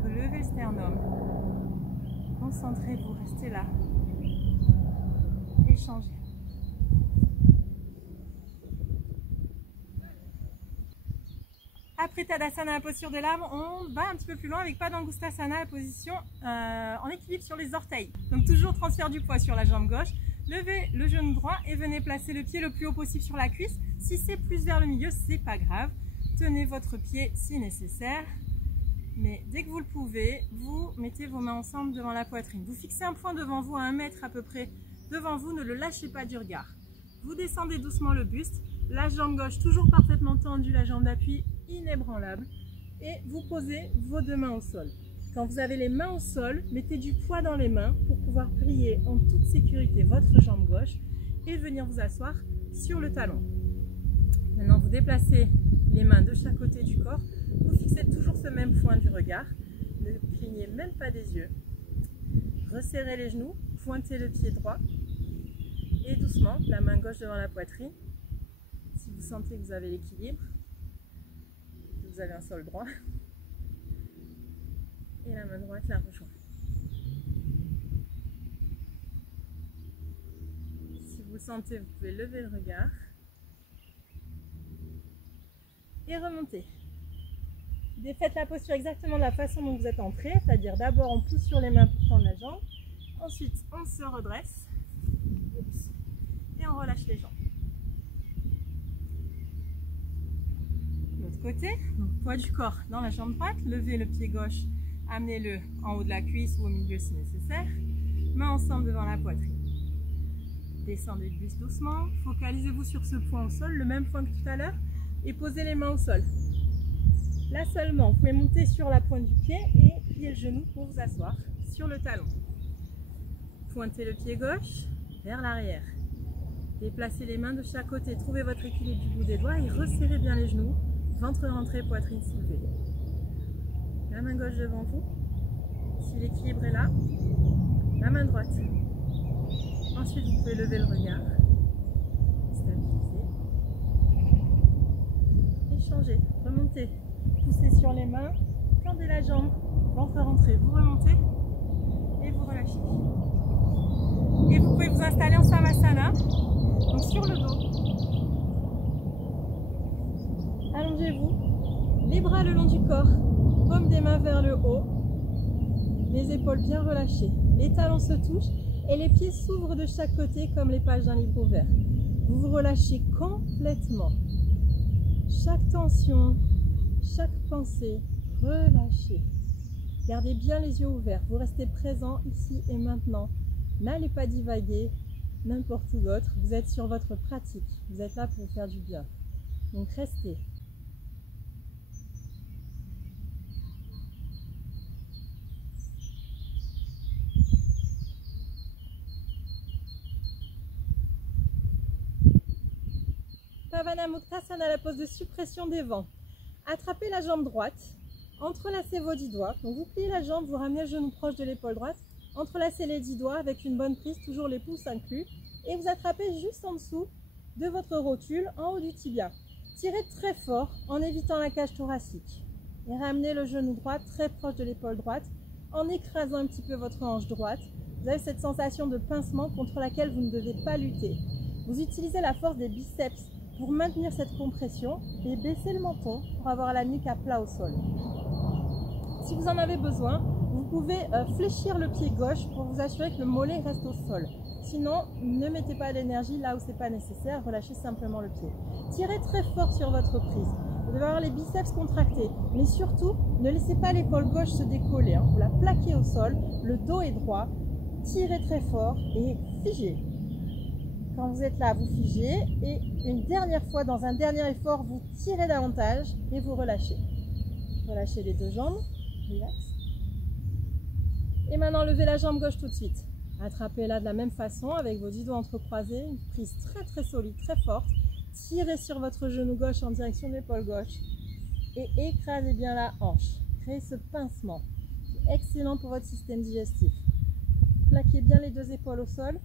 levez le sternum. Concentrez-vous, restez là. Échangez. Après Tadasana, la posture de l'arbre, on va un petit peu plus loin avec Padangusthasana, la position en équilibre sur les orteils. Donc toujours transfert du poids sur la jambe gauche. Levez le genou droit et venez placer le pied le plus haut possible sur la cuisse. Si c'est plus vers le milieu, c'est pas grave. Tenez votre pied si nécessaire. Mais dès que vous le pouvez, vous mettez vos mains ensemble devant la poitrine. Vous fixez un point devant vous à 1 mètre à peu près devant vous, ne le lâchez pas du regard. Vous descendez doucement le buste, la jambe gauche toujours parfaitement tendue, la jambe d'appui inébranlable et vous posez vos deux mains au sol. Quand vous avez les mains au sol, mettez du poids dans les mains pour pouvoir plier en toute sécurité votre jambe gauche et venir vous asseoir sur le talon. Maintenant, vous déplacez les mains de chaque côté du corps, vous fixez toujours ce même point du regard, ne clignez même pas des yeux. Resserrez les genoux, pointez le pied droit et doucement, la main gauche devant la poitrine. Si vous sentez que vous avez l'équilibre, que vous avez un sol droit, Et la main droite la rejoint. Si vous le sentez, vous pouvez lever le regard. Et remonter. Faites la posture exactement de la façon dont vous êtes entré, c'est-à-dire d'abord on pousse sur les mains pour tendre la jambe, ensuite on se redresse et on relâche les jambes. L'autre côté, donc poids du corps dans la jambe droite, levez le pied gauche, amenez-le en haut de la cuisse ou au milieu si nécessaire, mains ensemble devant la poitrine. Descendez le buste doucement, focalisez-vous sur ce point au sol, le même point que tout à l'heure, et posez les mains au sol. Là seulement, vous pouvez monter sur la pointe du pied et plier le genou pour vous asseoir sur le talon. Pointez le pied gauche vers l'arrière. Déplacez les mains de chaque côté, trouvez votre équilibre du bout des doigts et resserrez bien les genoux, ventre rentré, poitrine soulevée. La main gauche devant vous, si l'équilibre est là, la main droite. Ensuite, vous pouvez lever le regard, stabiliser, et changer, remontez. Poussez sur les mains, tendez la jambe, ventre rentré, vous remontez et vous relâchez. Et vous pouvez vous installer en Savasana, donc sur le dos. Allongez-vous, les bras le long du corps, paume des mains vers le haut, les épaules bien relâchées, les talons se touchent et les pieds s'ouvrent de chaque côté comme les pages d'un livre ouvert. Vous vous relâchez complètement. Chaque tension, chaque pensée, relâchez. Gardez bien les yeux ouverts. Vous restez présent ici et maintenant. N'allez pas divaguer n'importe où d'autre. Vous êtes sur votre pratique. Vous êtes là pour vous faire du bien. Donc restez. Pavanamuktasana, la pose de suppression des vents. Attrapez la jambe droite, entrelacez vos 10 doigts. Donc vous pliez la jambe, vous ramenez le genou proche de l'épaule droite, entrelacez les 10 doigts avec une bonne prise, toujours les pouces inclus, et vous attrapez juste en dessous de votre rotule, en haut du tibia. Tirez très fort en évitant la cage thoracique. Et ramenez le genou droit très proche de l'épaule droite, en écrasant un petit peu votre hanche droite. Vous avez cette sensation de pincement contre laquelle vous ne devez pas lutter. Vous utilisez la force des biceps pour maintenir cette compression et baisser le menton pour avoir la nuque à plat au sol. Si vous en avez besoin, vous pouvez fléchir le pied gauche pour vous assurer que le mollet reste au sol. Sinon, ne mettez pas d'énergie là où ce n'est pas nécessaire, relâchez simplement le pied. Tirez très fort sur votre prise. Vous devez avoir les biceps contractés, mais surtout, ne laissez pas l'épaule gauche se décoller. Vous la plaquez au sol, le dos est droit, tirez très fort et figez. Quand vous êtes là, vous figez et une dernière fois, dans un dernier effort, vous tirez davantage et vous relâchez. Relâchez les deux jambes, relax. Et maintenant, levez la jambe gauche tout de suite. Attrapez-la de la même façon avec vos 10 doigts entrecroisés, une prise très très solide, très forte. Tirez sur votre genou gauche en direction de l'épaule gauche et écrasez bien la hanche. Créez ce pincement. C'est excellent pour votre système digestif. Plaquez bien les deux épaules au sol.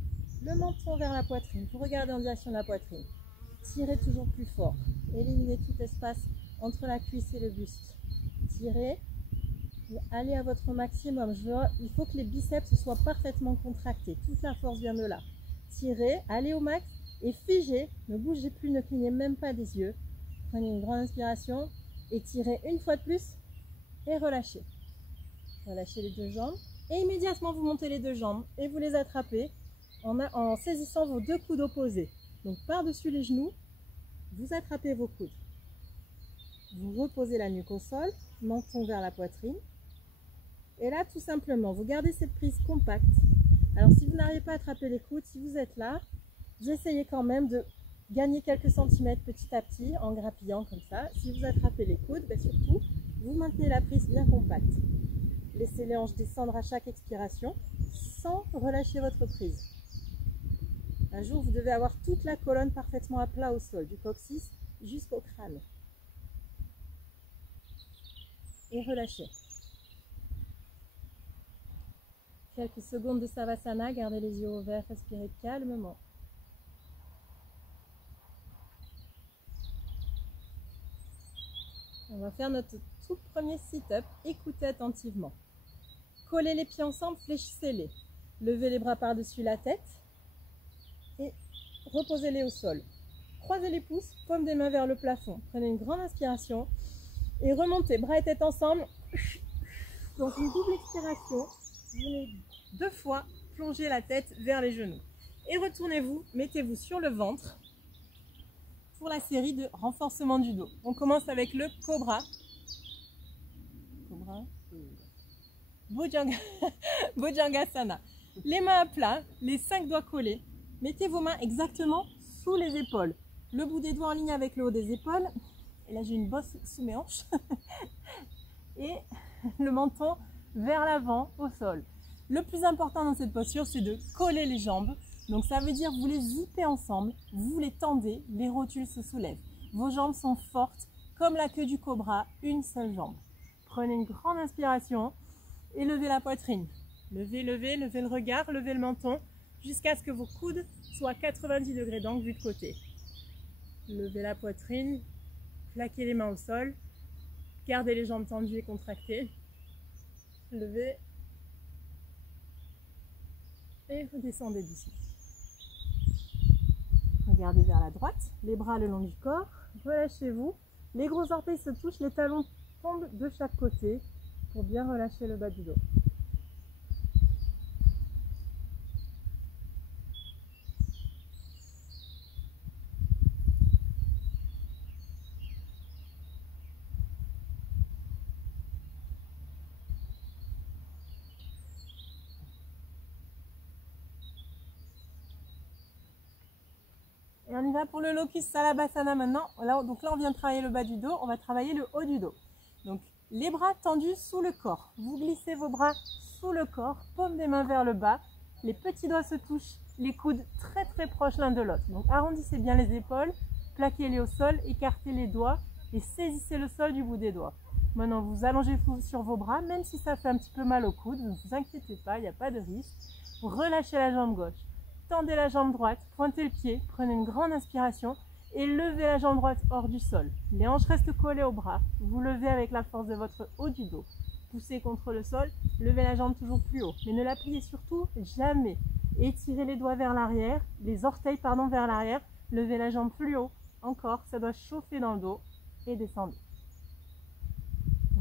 Le menton vers la poitrine, vous regardez en direction de la poitrine. Tirez toujours plus fort. Éliminez tout espace entre la cuisse et le buste. Tirez. Allez à votre maximum. Il faut que les biceps soient parfaitement contractés. Toute la force vient de là. Tirez, allez au max et figez. Ne bougez plus, ne clignez même pas des yeux. Prenez une grande inspiration et tirez une fois de plus et relâchez. Relâchez les deux jambes et immédiatement vous montez les deux jambes et vous les attrapez en saisissant vos deux coudes opposés. Donc par-dessus les genoux, vous attrapez vos coudes. Vous reposez la nuque au sol, menton vers la poitrine. Et là, tout simplement, vous gardez cette prise compacte. Alors si vous n'arrivez pas à attraper les coudes, si vous êtes là, vous essayez quand même de gagner quelques centimètres petit à petit en grappillant comme ça. Si vous attrapez les coudes, surtout, vous maintenez la prise bien compacte. Laissez les hanches descendre à chaque expiration sans relâcher votre prise. Un jour, vous devez avoir toute la colonne parfaitement à plat au sol, du coccyx jusqu'au crâne. Et relâchez. Quelques secondes de Savasana, gardez les yeux ouverts, respirez calmement. On va faire notre tout premier sit-up, écoutez attentivement. Collez les pieds ensemble, fléchissez-les. Levez les bras par-dessus la tête et reposez-les au sol. Croisez les pouces, paume des mains vers le plafond. Prenez une grande inspiration et remontez, bras et tête ensemble. Donc une double expiration. Vous venez 2 fois plonger la tête vers les genoux. Et retournez-vous, mettez-vous sur le ventre pour la série de renforcement du dos. On commence avec le cobra. Bhujangasana. Les mains à plat, les 5 doigts collés. Mettez vos mains exactement sous les épaules. Le bout des doigts en ligne avec le haut des épaules. Et là j'ai une bosse sous mes hanches. Et le menton vers l'avant au sol. Le plus important dans cette posture, c'est de coller les jambes. Donc ça veut dire vous les zippez ensemble, vous les tendez, les rotules se soulèvent. Vos jambes sont fortes, comme la queue du cobra, une seule jambe. Prenez une grande inspiration et levez la poitrine. Levez, levez, levez le regard, levez le menton, jusqu'à ce que vos coudes soient à 90 degrés d'angle vus de côté. Levez la poitrine, plaquez les mains au sol, gardez les jambes tendues et contractées. Levez et redescendez d'ici. Regardez vers la droite, les bras le long du corps, relâchez-vous. Les gros orteils se touchent, les talons tombent de chaque côté pour bien relâcher le bas du dos. Et on y va pour le Locus Salabhasana maintenant. Donc là, on vient de travailler le bas du dos, on va travailler le haut du dos. Donc, les bras tendus sous le corps. Vous glissez vos bras sous le corps, paume des mains vers le bas. Les petits doigts se touchent, les coudes très très proches l'un de l'autre. Donc, arrondissez bien les épaules, plaquez-les au sol, écartez les doigts et saisissez le sol du bout des doigts. Maintenant, vous allongez sur vos bras, même si ça fait un petit peu mal au coude, ne vous inquiétez pas, il n'y a pas de risque. Relâchez la jambe gauche. Tendez la jambe droite, pointez le pied, prenez une grande inspiration et levez la jambe droite hors du sol. Les hanches restent collées au bras, vous levez avec la force de votre haut du dos. Poussez contre le sol, levez la jambe toujours plus haut, mais ne la pliez surtout jamais. Étirez les doigts vers l'arrière, les orteils vers l'arrière, levez la jambe plus haut, encore, ça doit chauffer dans le dos et descendez.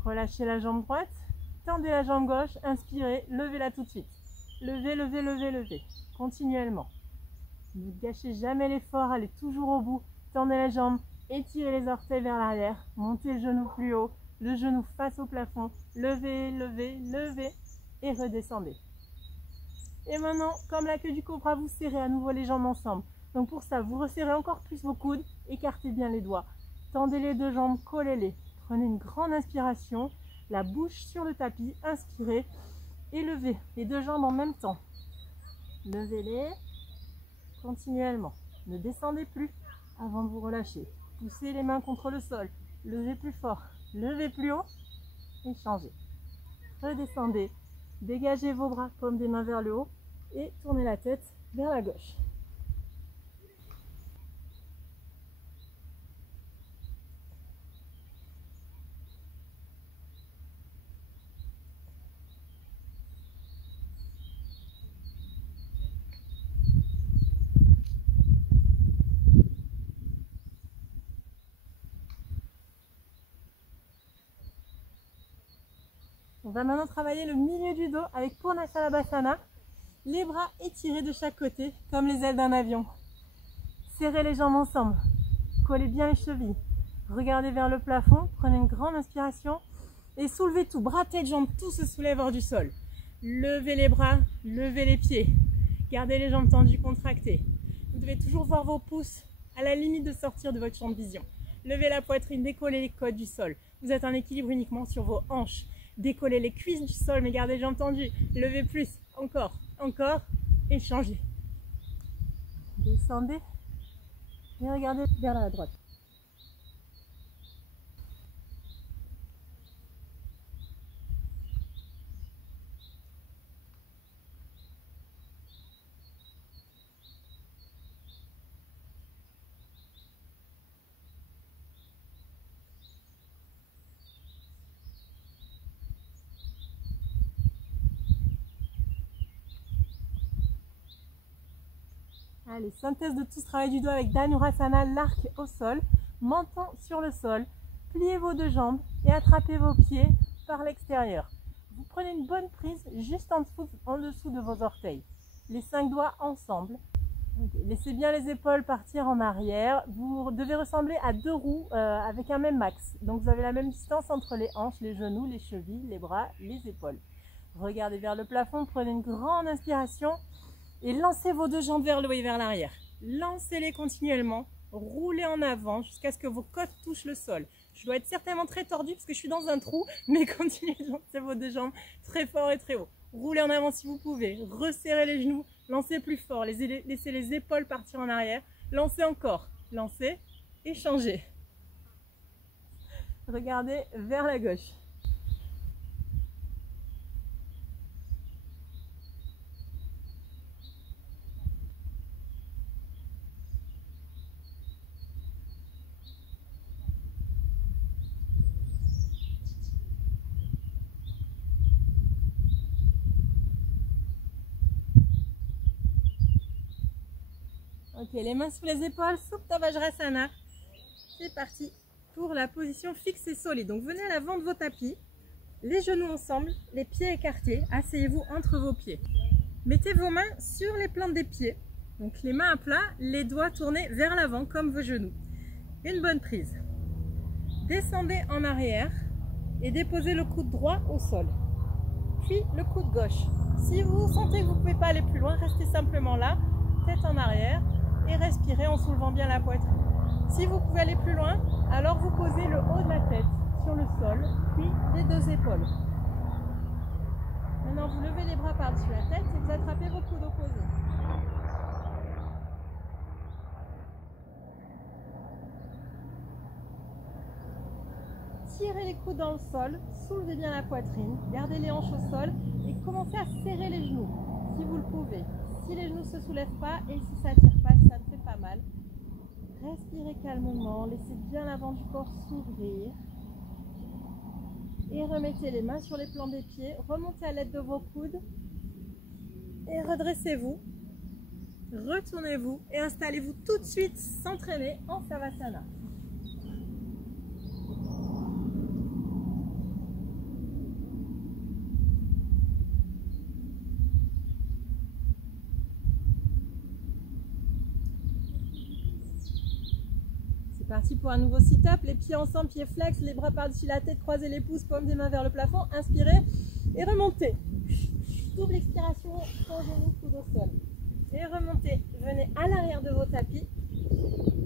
Relâchez la jambe droite, tendez la jambe gauche, inspirez, levez-la tout de suite. Levez, levez, levez, levez. Continuellement. Ne gâchez jamais l'effort, allez toujours au bout. Tendez la jambe, étirez les orteils vers l'arrière, montez le genou plus haut, le genou face au plafond, levez, levez, levez et redescendez. Et maintenant, comme la queue du cobra, vous serrez à nouveau les jambes ensemble. Donc pour ça, vous resserrez encore plus vos coudes, écartez bien les doigts. Tendez les deux jambes, collez-les. Prenez une grande inspiration, la bouche sur le tapis, inspirez et levez les deux jambes en même temps. Levez-les continuellement. Ne descendez plus avant de vous relâcher. Poussez les mains contre le sol. Levez plus fort. Levez plus haut et changez. Redescendez. Dégagez vos bras, paume des mains vers le haut et tournez la tête vers la gauche. On va maintenant travailler le milieu du dos avec Purna Salabhasana. Les bras étirés de chaque côté, comme les ailes d'un avion. Serrez les jambes ensemble. Collez bien les chevilles. Regardez vers le plafond. Prenez une grande inspiration. Et soulevez tout. Bras, tête, jambes, tout se soulève hors du sol. Levez les bras, levez les pieds. Gardez les jambes tendues, contractées. Vous devez toujours voir vos pouces à la limite de sortir de votre champ de vision. Levez la poitrine, décollez les côtes du sol. Vous êtes en équilibre uniquement sur vos hanches. Décollez les cuisses du sol, mais gardez les jambes tendues. Levez plus, encore, encore, et changez. Descendez et regardez vers la droite. Allez, synthèse de tout ce travail du dos avec Dhanurasana, l'arc au sol, menton sur le sol. Pliez vos deux jambes et attrapez vos pieds par l'extérieur. Vous prenez une bonne prise juste en dessous de vos orteils. Les 5 doigts ensemble. Okay. Laissez bien les épaules partir en arrière. Vous devez ressembler à 2 roues avec un même axe. Donc vous avez la même distance entre les hanches, les genoux, les chevilles, les bras, les épaules. Regardez vers le plafond, prenez une grande inspiration et lancez vos deux jambes vers le haut et vers l'arrière. Lancez-les continuellement, roulez en avant jusqu'à ce que vos côtes touchent le sol. Je dois être certainement très tordue parce que je suis dans un trou, mais continuez de lancer vos deux jambes très fort et très haut. Roulez en avant si vous pouvez, resserrez les genoux, lancez plus fort, laissez les épaules partir en arrière, lancez encore, lancez et changez. Regardez vers la gauche. Ok, les mains sous les épaules, Supta Vajrasana. C'est parti pour la position fixe et solide. Donc venez à l'avant de vos tapis, les genoux ensemble, les pieds écartés. Asseyez-vous entre vos pieds. Mettez vos mains sur les plantes des pieds. Donc les mains à plat, les doigts tournés vers l'avant comme vos genoux. Une bonne prise. Descendez en arrière et déposez le coude droit au sol. Puis le coude gauche. Si vous sentez que vous ne pouvez pas aller plus loin, restez simplement là, tête en arrière. Et respirez en soulevant bien la poitrine. Si vous pouvez aller plus loin, alors vous posez le haut de la tête sur le sol, puis les deux épaules. Maintenant, vous levez les bras par-dessus la tête et vous attrapez vos coudes opposés. Tirez les coudes dans le sol, soulevez bien la poitrine, gardez les hanches au sol et commencez à serrer les genoux, si vous le pouvez. Si les genoux ne se soulèvent pas et si ça ne tire pas, si ça ne fait pas mal, respirez calmement, laissez bien l'avant du corps s'ouvrir et remettez les mains sur les plans des pieds, remontez à l'aide de vos coudes et redressez-vous, retournez-vous et installez-vous tout de suite sans traîner en Savasana. Parti pour un nouveau sit-up, les pieds ensemble, pieds flex, les bras par-dessus la tête, croisez les pouces, paume des mains vers le plafond, inspirez et remontez. Double expiration, genou, coude au sol. Et remontez, venez à l'arrière de vos tapis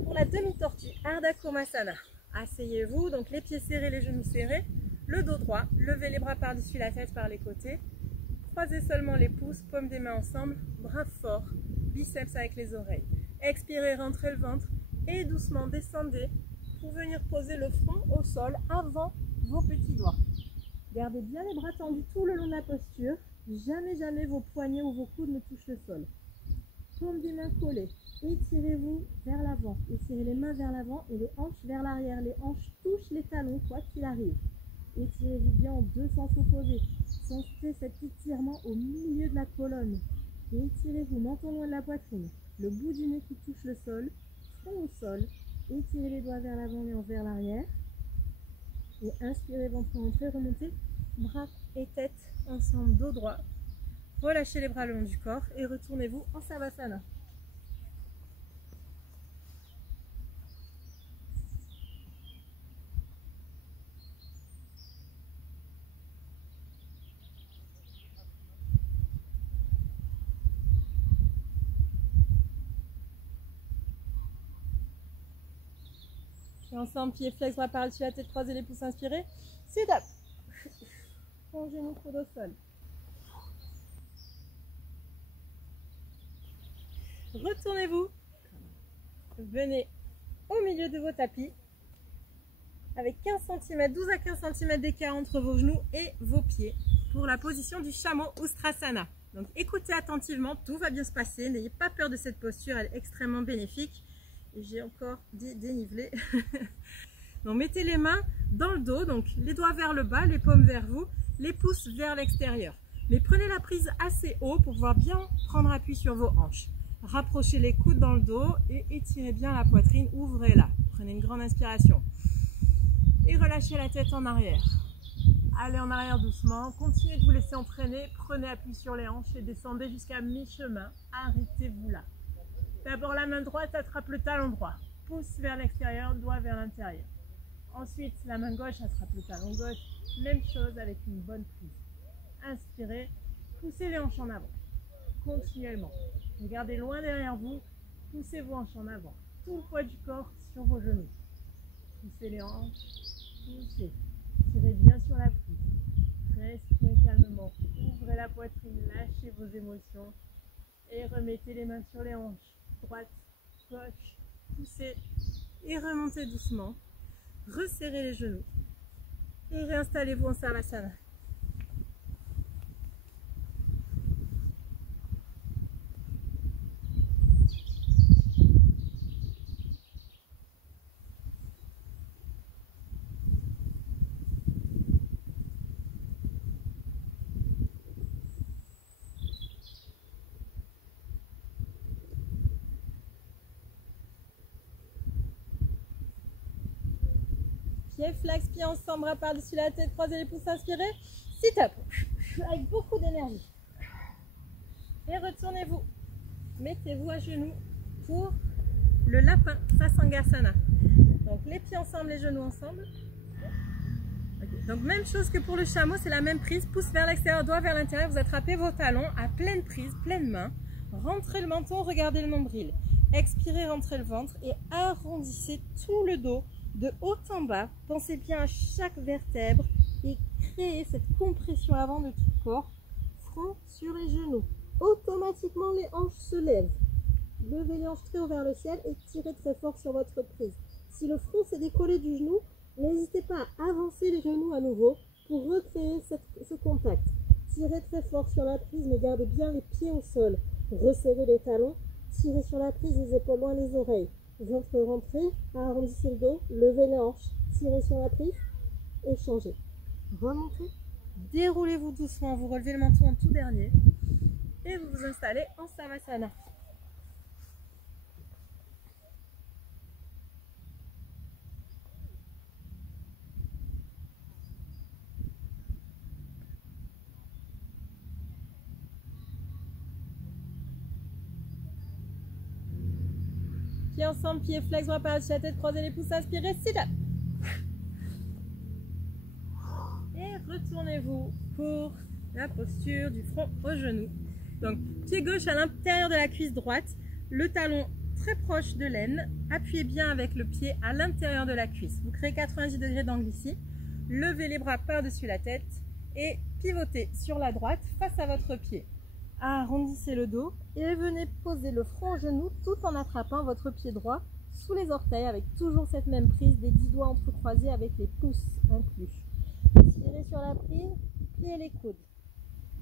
pour la demi-tortue, Ardha Kurmasana. Asseyez-vous, donc les pieds serrés, les genoux serrés, le dos droit, levez les bras par-dessus la tête par les côtés, croisez seulement les pouces, paume des mains ensemble, bras forts, biceps avec les oreilles. Expirez, rentrez le ventre. Et doucement descendez pour venir poser le front au sol avant vos petits doigts. Gardez bien les bras tendus tout le long de la posture. Jamais vos poignets ou vos coudes ne touchent le sol. Paume des mains collées. Étirez-vous vers l'avant. Étirez les mains vers l'avant et les hanches vers l'arrière. Les hanches touchent les talons quoi qu'il arrive. Étirez-vous bien en deux sens opposés. Sentez cet étirement au milieu de la colonne. Et étirez-vous menton loin de la poitrine. Le bout du nez qui touche le sol. Au sol, étirez les doigts vers l'avant et vers l'arrière et inspirez, ventre rentrez, remontez, bras et tête ensemble, dos droit, relâchez les bras le long du corps et retournez-vous en Savasana. Et ensemble, pieds flex, bras par-dessus la tête, croisez les pouces, inspirez. Sit up. Bon genou, coude au sol. Retournez-vous. Venez au milieu de vos tapis avec 15 cm, 12 à 15 cm d'écart entre vos genoux et vos pieds pour la position du chameau Ustrasana. Donc écoutez attentivement, tout va bien se passer, n'ayez pas peur de cette posture, elle est extrêmement bénéfique. Et j'ai encore dit dénivelé. Donc mettez les mains dans le dos, donc les doigts vers le bas, les paumes vers vous, les pouces vers l'extérieur. Mais prenez la prise assez haut pour pouvoir bien prendre appui sur vos hanches. Rapprochez les coudes dans le dos et étirez bien la poitrine, ouvrez-la. Prenez une grande inspiration. Et relâchez la tête en arrière. Allez en arrière doucement, continuez de vous laisser entraîner, prenez appui sur les hanches et descendez jusqu'à mi-chemin. Arrêtez-vous là. D'abord la main droite attrape le talon droit, pouce vers l'extérieur, doigt vers l'intérieur. Ensuite la main gauche attrape le talon gauche, même chose avec une bonne prise. Inspirez, poussez les hanches en avant, continuellement. Regardez loin derrière vous, poussez vos hanches en avant, tout le poids du corps sur vos genoux. Poussez les hanches, poussez, tirez bien sur la prise, respirez calmement, ouvrez la poitrine, lâchez vos émotions et remettez les mains sur les hanches. Droite, gauche, poussez et remontez doucement. Resserrez les genoux et réinstallez-vous en Savasana. Pieds flex, pieds ensemble, bras par-dessus la tête, croisez les pouces, inspirez, sit up, avec beaucoup d'énergie. Et retournez-vous, mettez-vous à genoux pour le lapin, Sasangasana. Donc les pieds ensemble, les genoux ensemble. Okay. Donc même chose que pour le chameau, c'est la même prise, pouce vers l'extérieur, doigt vers l'intérieur, vous attrapez vos talons à pleine prise, pleine main. Rentrez le menton, regardez le nombril. Expirez, rentrez le ventre et arrondissez tout le dos. De haut en bas, pensez bien à chaque vertèbre et créez cette compression avant de tout le corps, front sur les genoux. Automatiquement, les hanches se lèvent. Levez les hanches très haut vers le ciel et tirez très fort sur votre prise. Si le front s'est décollé du genou, n'hésitez pas à avancer les genoux à nouveau pour recréer ce contact. Tirez très fort sur la prise, mais gardez bien les pieds au sol. Resserrez les talons, tirez sur la prise, les épaules loin des oreilles. Ventre rentré, arrondissez le dos, levez les hanches, tirez sur la prise et changez. Remontez, déroulez-vous doucement, vous relevez le menton en tout dernier et vous vous installez en Savasana. Pieds ensemble, pieds flex, bras par-dessus la tête, croisez les pouces, inspirez, sit up. Et retournez-vous pour la posture du front au genou. Donc, pied gauche à l'intérieur de la cuisse droite, le talon très proche de l'aine. Appuyez bien avec le pied à l'intérieur de la cuisse. Vous créez 90 degrés d'angle ici. Levez les bras par-dessus la tête et pivotez sur la droite face à votre pied. Arrondissez le dos et venez poser le front au genou tout en attrapant votre pied droit sous les orteils avec toujours cette même prise des 10 doigts entrecroisés avec les pouces inclus. Tirez sur la prise, pliez les coudes.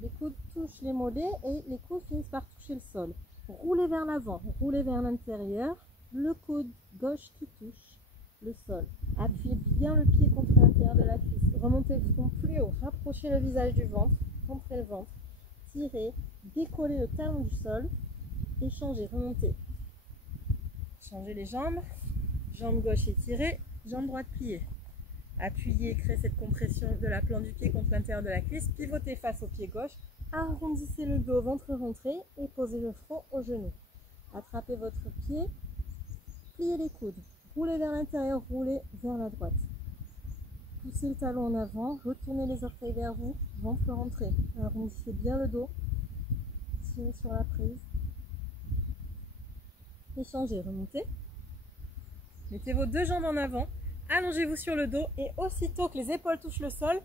Les coudes touchent les mollets et les coudes finissent par toucher le sol. Roulez vers l'avant, roulez vers l'intérieur, le coude gauche qui touche le sol. Appuyez bien le pied contre l'intérieur de la cuisse. Remontez le front plus haut, rapprochez le visage du ventre, rentrez le ventre. Tirez, décollez le talon du sol et changez, remontez. Changez les jambes, jambe gauche étirée, jambe droite pliée. Appuyez, créez cette compression de la plante du pied contre l'intérieur de la cuisse, pivotez face au pied gauche, arrondissez le dos, ventre rentré et posez le front au genou. Attrapez votre pied, pliez les coudes, roulez vers l'intérieur, roulez vers la droite. Poussez le talon en avant, retournez les orteils vers vous, ventre rentré. Arrondissez bien le dos, tirez sur la prise. Échangez, remontez. Mettez vos deux jambes en avant, allongez-vous sur le dos et aussitôt que les épaules touchent le sol,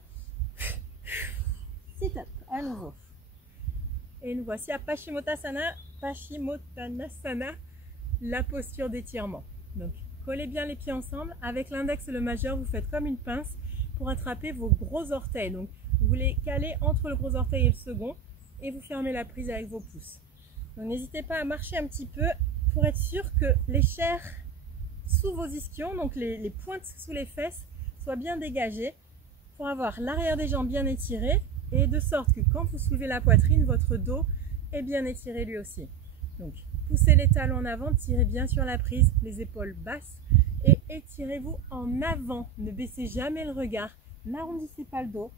sit up à nouveau. Et nous voici à Paschimottanasana, la posture d'étirement. Donc, collez bien les pieds ensemble. Avec l'index et le majeur, vous faites comme une pince pour attraper vos gros orteils. Donc, vous les calez entre le gros orteil et le second et vous fermez la prise avec vos pouces. Donc, n'hésitez pas à marcher un petit peu pour être sûr que les chairs sous vos ischions, donc les pointes sous les fesses, soient bien dégagées pour avoir l'arrière des jambes bien étiré et de sorte que quand vous soulevez la poitrine, votre dos est bien étiré lui aussi. Donc, poussez les talons en avant, tirez bien sur la prise, les épaules basses et étirez-vous en avant. Ne baissez jamais le regard, n'arrondissez pas le dos.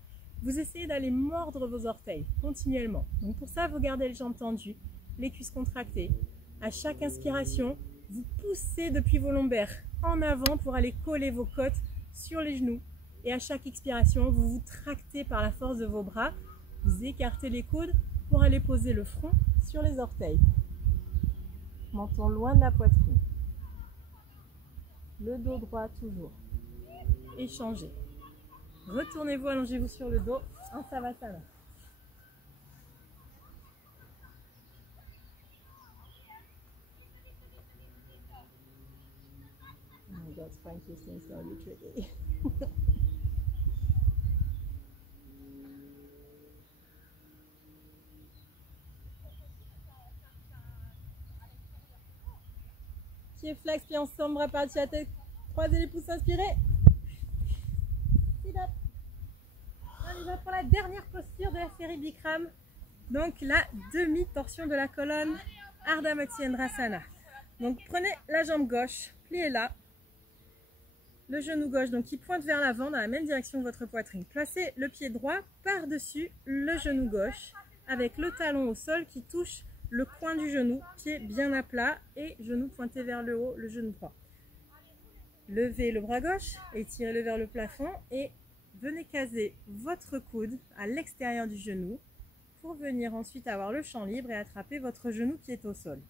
Vous essayez d'aller mordre vos orteils continuellement. Donc pour ça, vous gardez les jambes tendues, les cuisses contractées. À chaque inspiration, vous poussez depuis vos lombaires en avant pour aller coller vos côtes sur les genoux. Et à chaque expiration, vous vous tractez par la force de vos bras. Vous écartez les coudes pour aller poser le front sur les orteils. Menton loin de la poitrine. Le dos droit toujours. Échangez. Retournez-vous, allongez-vous sur le dos en Savasana. Oh my God, spine twisting is going to be tricky. Pieds flex, pieds ensemble, bras par-dessus la tête. Croisez les pouces, inspirez. Sit up. On y va pour la dernière posture de la série Bikram. Donc la demi-torsion de la colonne, Ardha Matsyendrasana. Donc prenez la jambe gauche, pliez-la. Le genou gauche donc qui pointe vers l'avant dans la même direction que votre poitrine. Placez le pied droit par-dessus le genou gauche avec le talon au sol qui touche le coin du genou, pied bien à plat et genou pointé vers le haut, le genou droit. Levez le bras gauche, étirez-le vers le plafond et venez caser votre coude à l'extérieur du genou pour venir ensuite avoir le champ libre et attraper votre genou qui est au sol.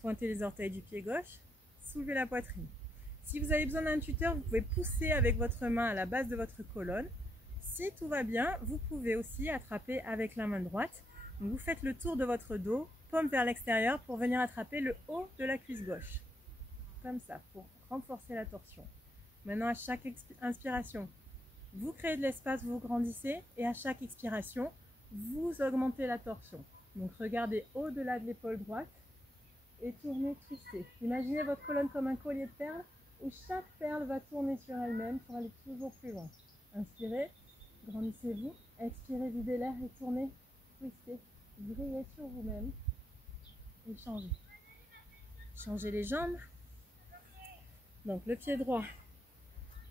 Pointez les orteils du pied gauche, soulevez la poitrine. Si vous avez besoin d'un tuteur, vous pouvez pousser avec votre main à la base de votre colonne. Si tout va bien, vous pouvez aussi attraper avec la main droite. Donc vous faites le tour de votre dos, paume vers l'extérieur pour venir attraper le haut de la cuisse gauche. Comme ça, pour renforcer la torsion. Maintenant, à chaque inspiration, vous créez de l'espace, vous grandissez et à chaque expiration, vous augmentez la torsion. Donc regardez au-delà de l'épaule droite et tournez, twistez. Imaginez votre colonne comme un collier de perles où chaque perle va tourner sur elle-même pour aller toujours plus loin. Inspirez, grandissez-vous, expirez, videz l'air et tournez, twistez, brillez sur vous-même et changez. Changez les jambes. Donc le pied droit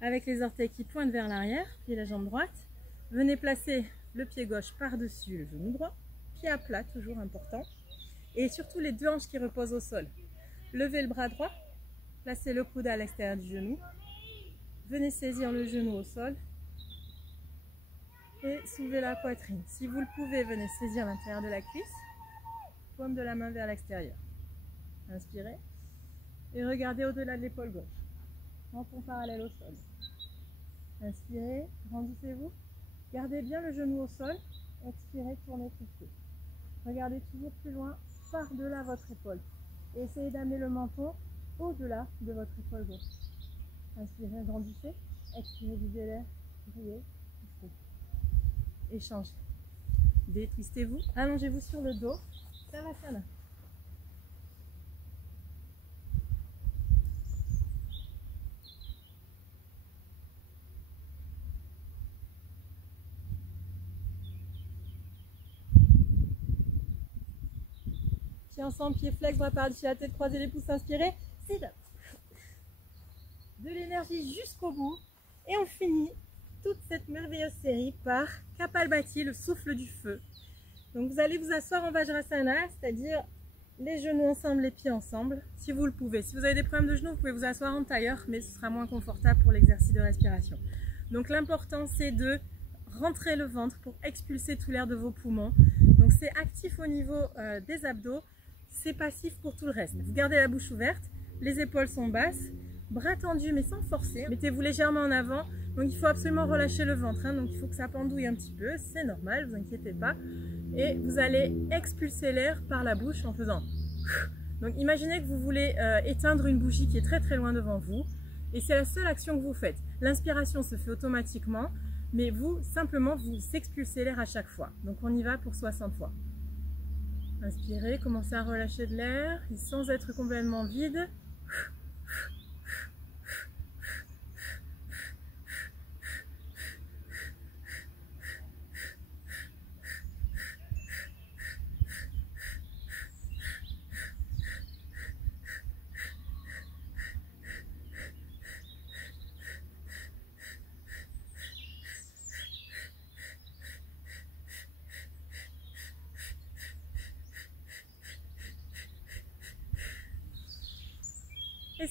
avec les orteils qui pointent vers l'arrière, puis la jambe droite. Venez placer le pied gauche par-dessus le genou droit, pied à plat, toujours important. Et surtout les deux hanches qui reposent au sol. Levez le bras droit, placez le coude à l'extérieur du genou. Venez saisir le genou au sol et soulevez la poitrine. Si vous le pouvez, venez saisir l'intérieur de la cuisse, paume de la main vers l'extérieur. Inspirez et regardez au-delà de l'épaule gauche. Menton parallèle au sol. Inspirez, grandissez-vous. Gardez bien le genou au sol. Expirez, tournez, twistez. Regardez toujours plus loin, par-delà votre épaule. Et essayez d'amener le menton au-delà de votre épaule gauche. Inspirez, grandissez. Expirez, visez l'air. Brillez, twistez. Échangez. Détwistez-vous. Allongez-vous sur le dos. Savasana. Ensemble, pieds flex, bras par-dessus la tête, croisez les pouces, inspirez, sit up. De l'énergie jusqu'au bout et on finit toute cette merveilleuse série par Kapalbhati, le souffle du feu. Donc vous allez vous asseoir en Vajrasana, c'est-à-dire les genoux ensemble, les pieds ensemble, si vous le pouvez. Si vous avez des problèmes de genoux, vous pouvez vous asseoir en tailleur, mais ce sera moins confortable pour l'exercice de respiration. Donc l'important c'est de rentrer le ventre pour expulser tout l'air de vos poumons. Donc c'est actif au niveau des abdos. C'est passif pour tout le reste. Vous gardez la bouche ouverte, les épaules sont basses, bras tendus mais sans forcer. Mettez-vous légèrement en avant. Donc il faut absolument relâcher le ventre. Donc il faut que ça pendouille un petit peu. C'est normal, ne vous inquiétez pas. Et vous allez expulser l'air par la bouche en faisant. Donc imaginez que vous voulez éteindre une bougie qui est très très loin devant vous. Et c'est la seule action que vous faites. L'inspiration se fait automatiquement. Mais vous, simplement, vous expulsez l'air à chaque fois. Donc on y va pour 60 fois. Inspirez, commencez à relâcher de l'air sans être complètement vide.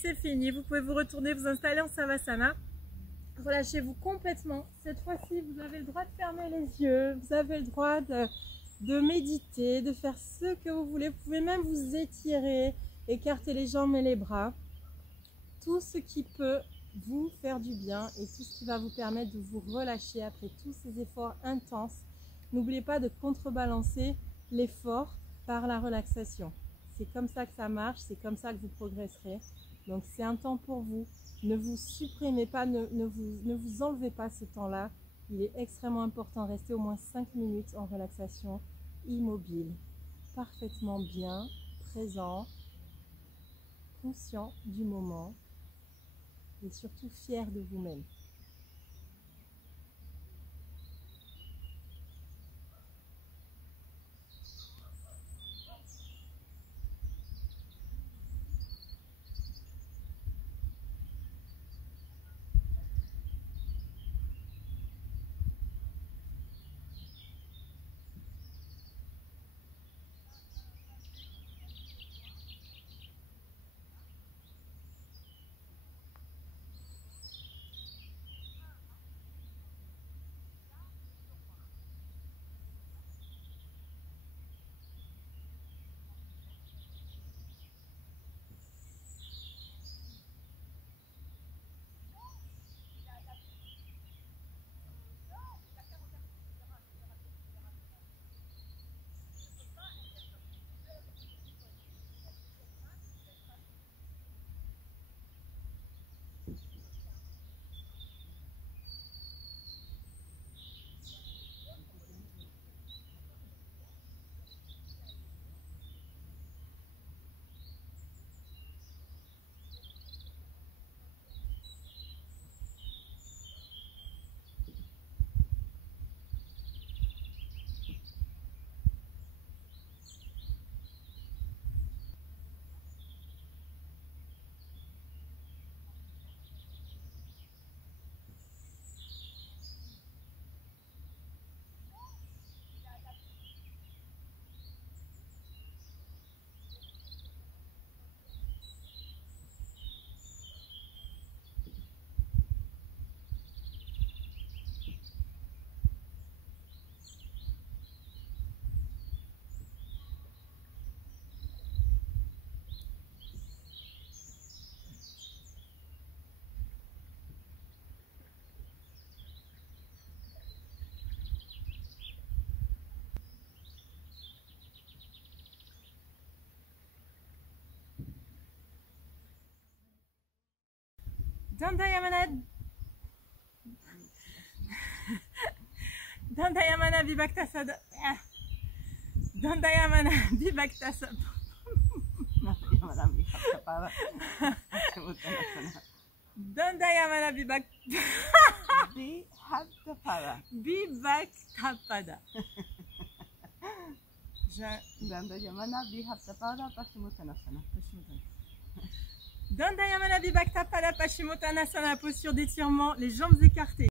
c'est fini. Vous pouvez vous retourner, vous installer en Savasana. Relâchez-vous complètement. Cette fois-ci, vous avez le droit de fermer les yeux. Vous avez le droit de méditer, de faire ce que vous voulez. Vous pouvez même vous étirer, écarter les jambes et les bras. Tout ce qui peut vous faire du bien et tout ce qui va vous permettre de vous relâcher après tous ces efforts intenses. N'oubliez pas de contrebalancer l'effort par la relaxation. C'est comme ça que ça marche, c'est comme ça que vous progresserez. Donc c'est un temps pour vous. Ne vous supprimez pas, ne vous enlevez pas ce temps-là. Il est extrêmement important. Restez au moins 5 minutes en relaxation immobile. Parfaitement bien, présent, conscient du moment et surtout fier de vous-même. Dandayamana Vibhaktasana. Dandayamana Vibhaktasana. Dandayamana Vibhaktapada. Vibhaktapada. Dandayamana Vibhaktapada Paschimottanasana. Dandayamana Vibhaktapada Paschimottanasana, posture d'étirement, les jambes écartées.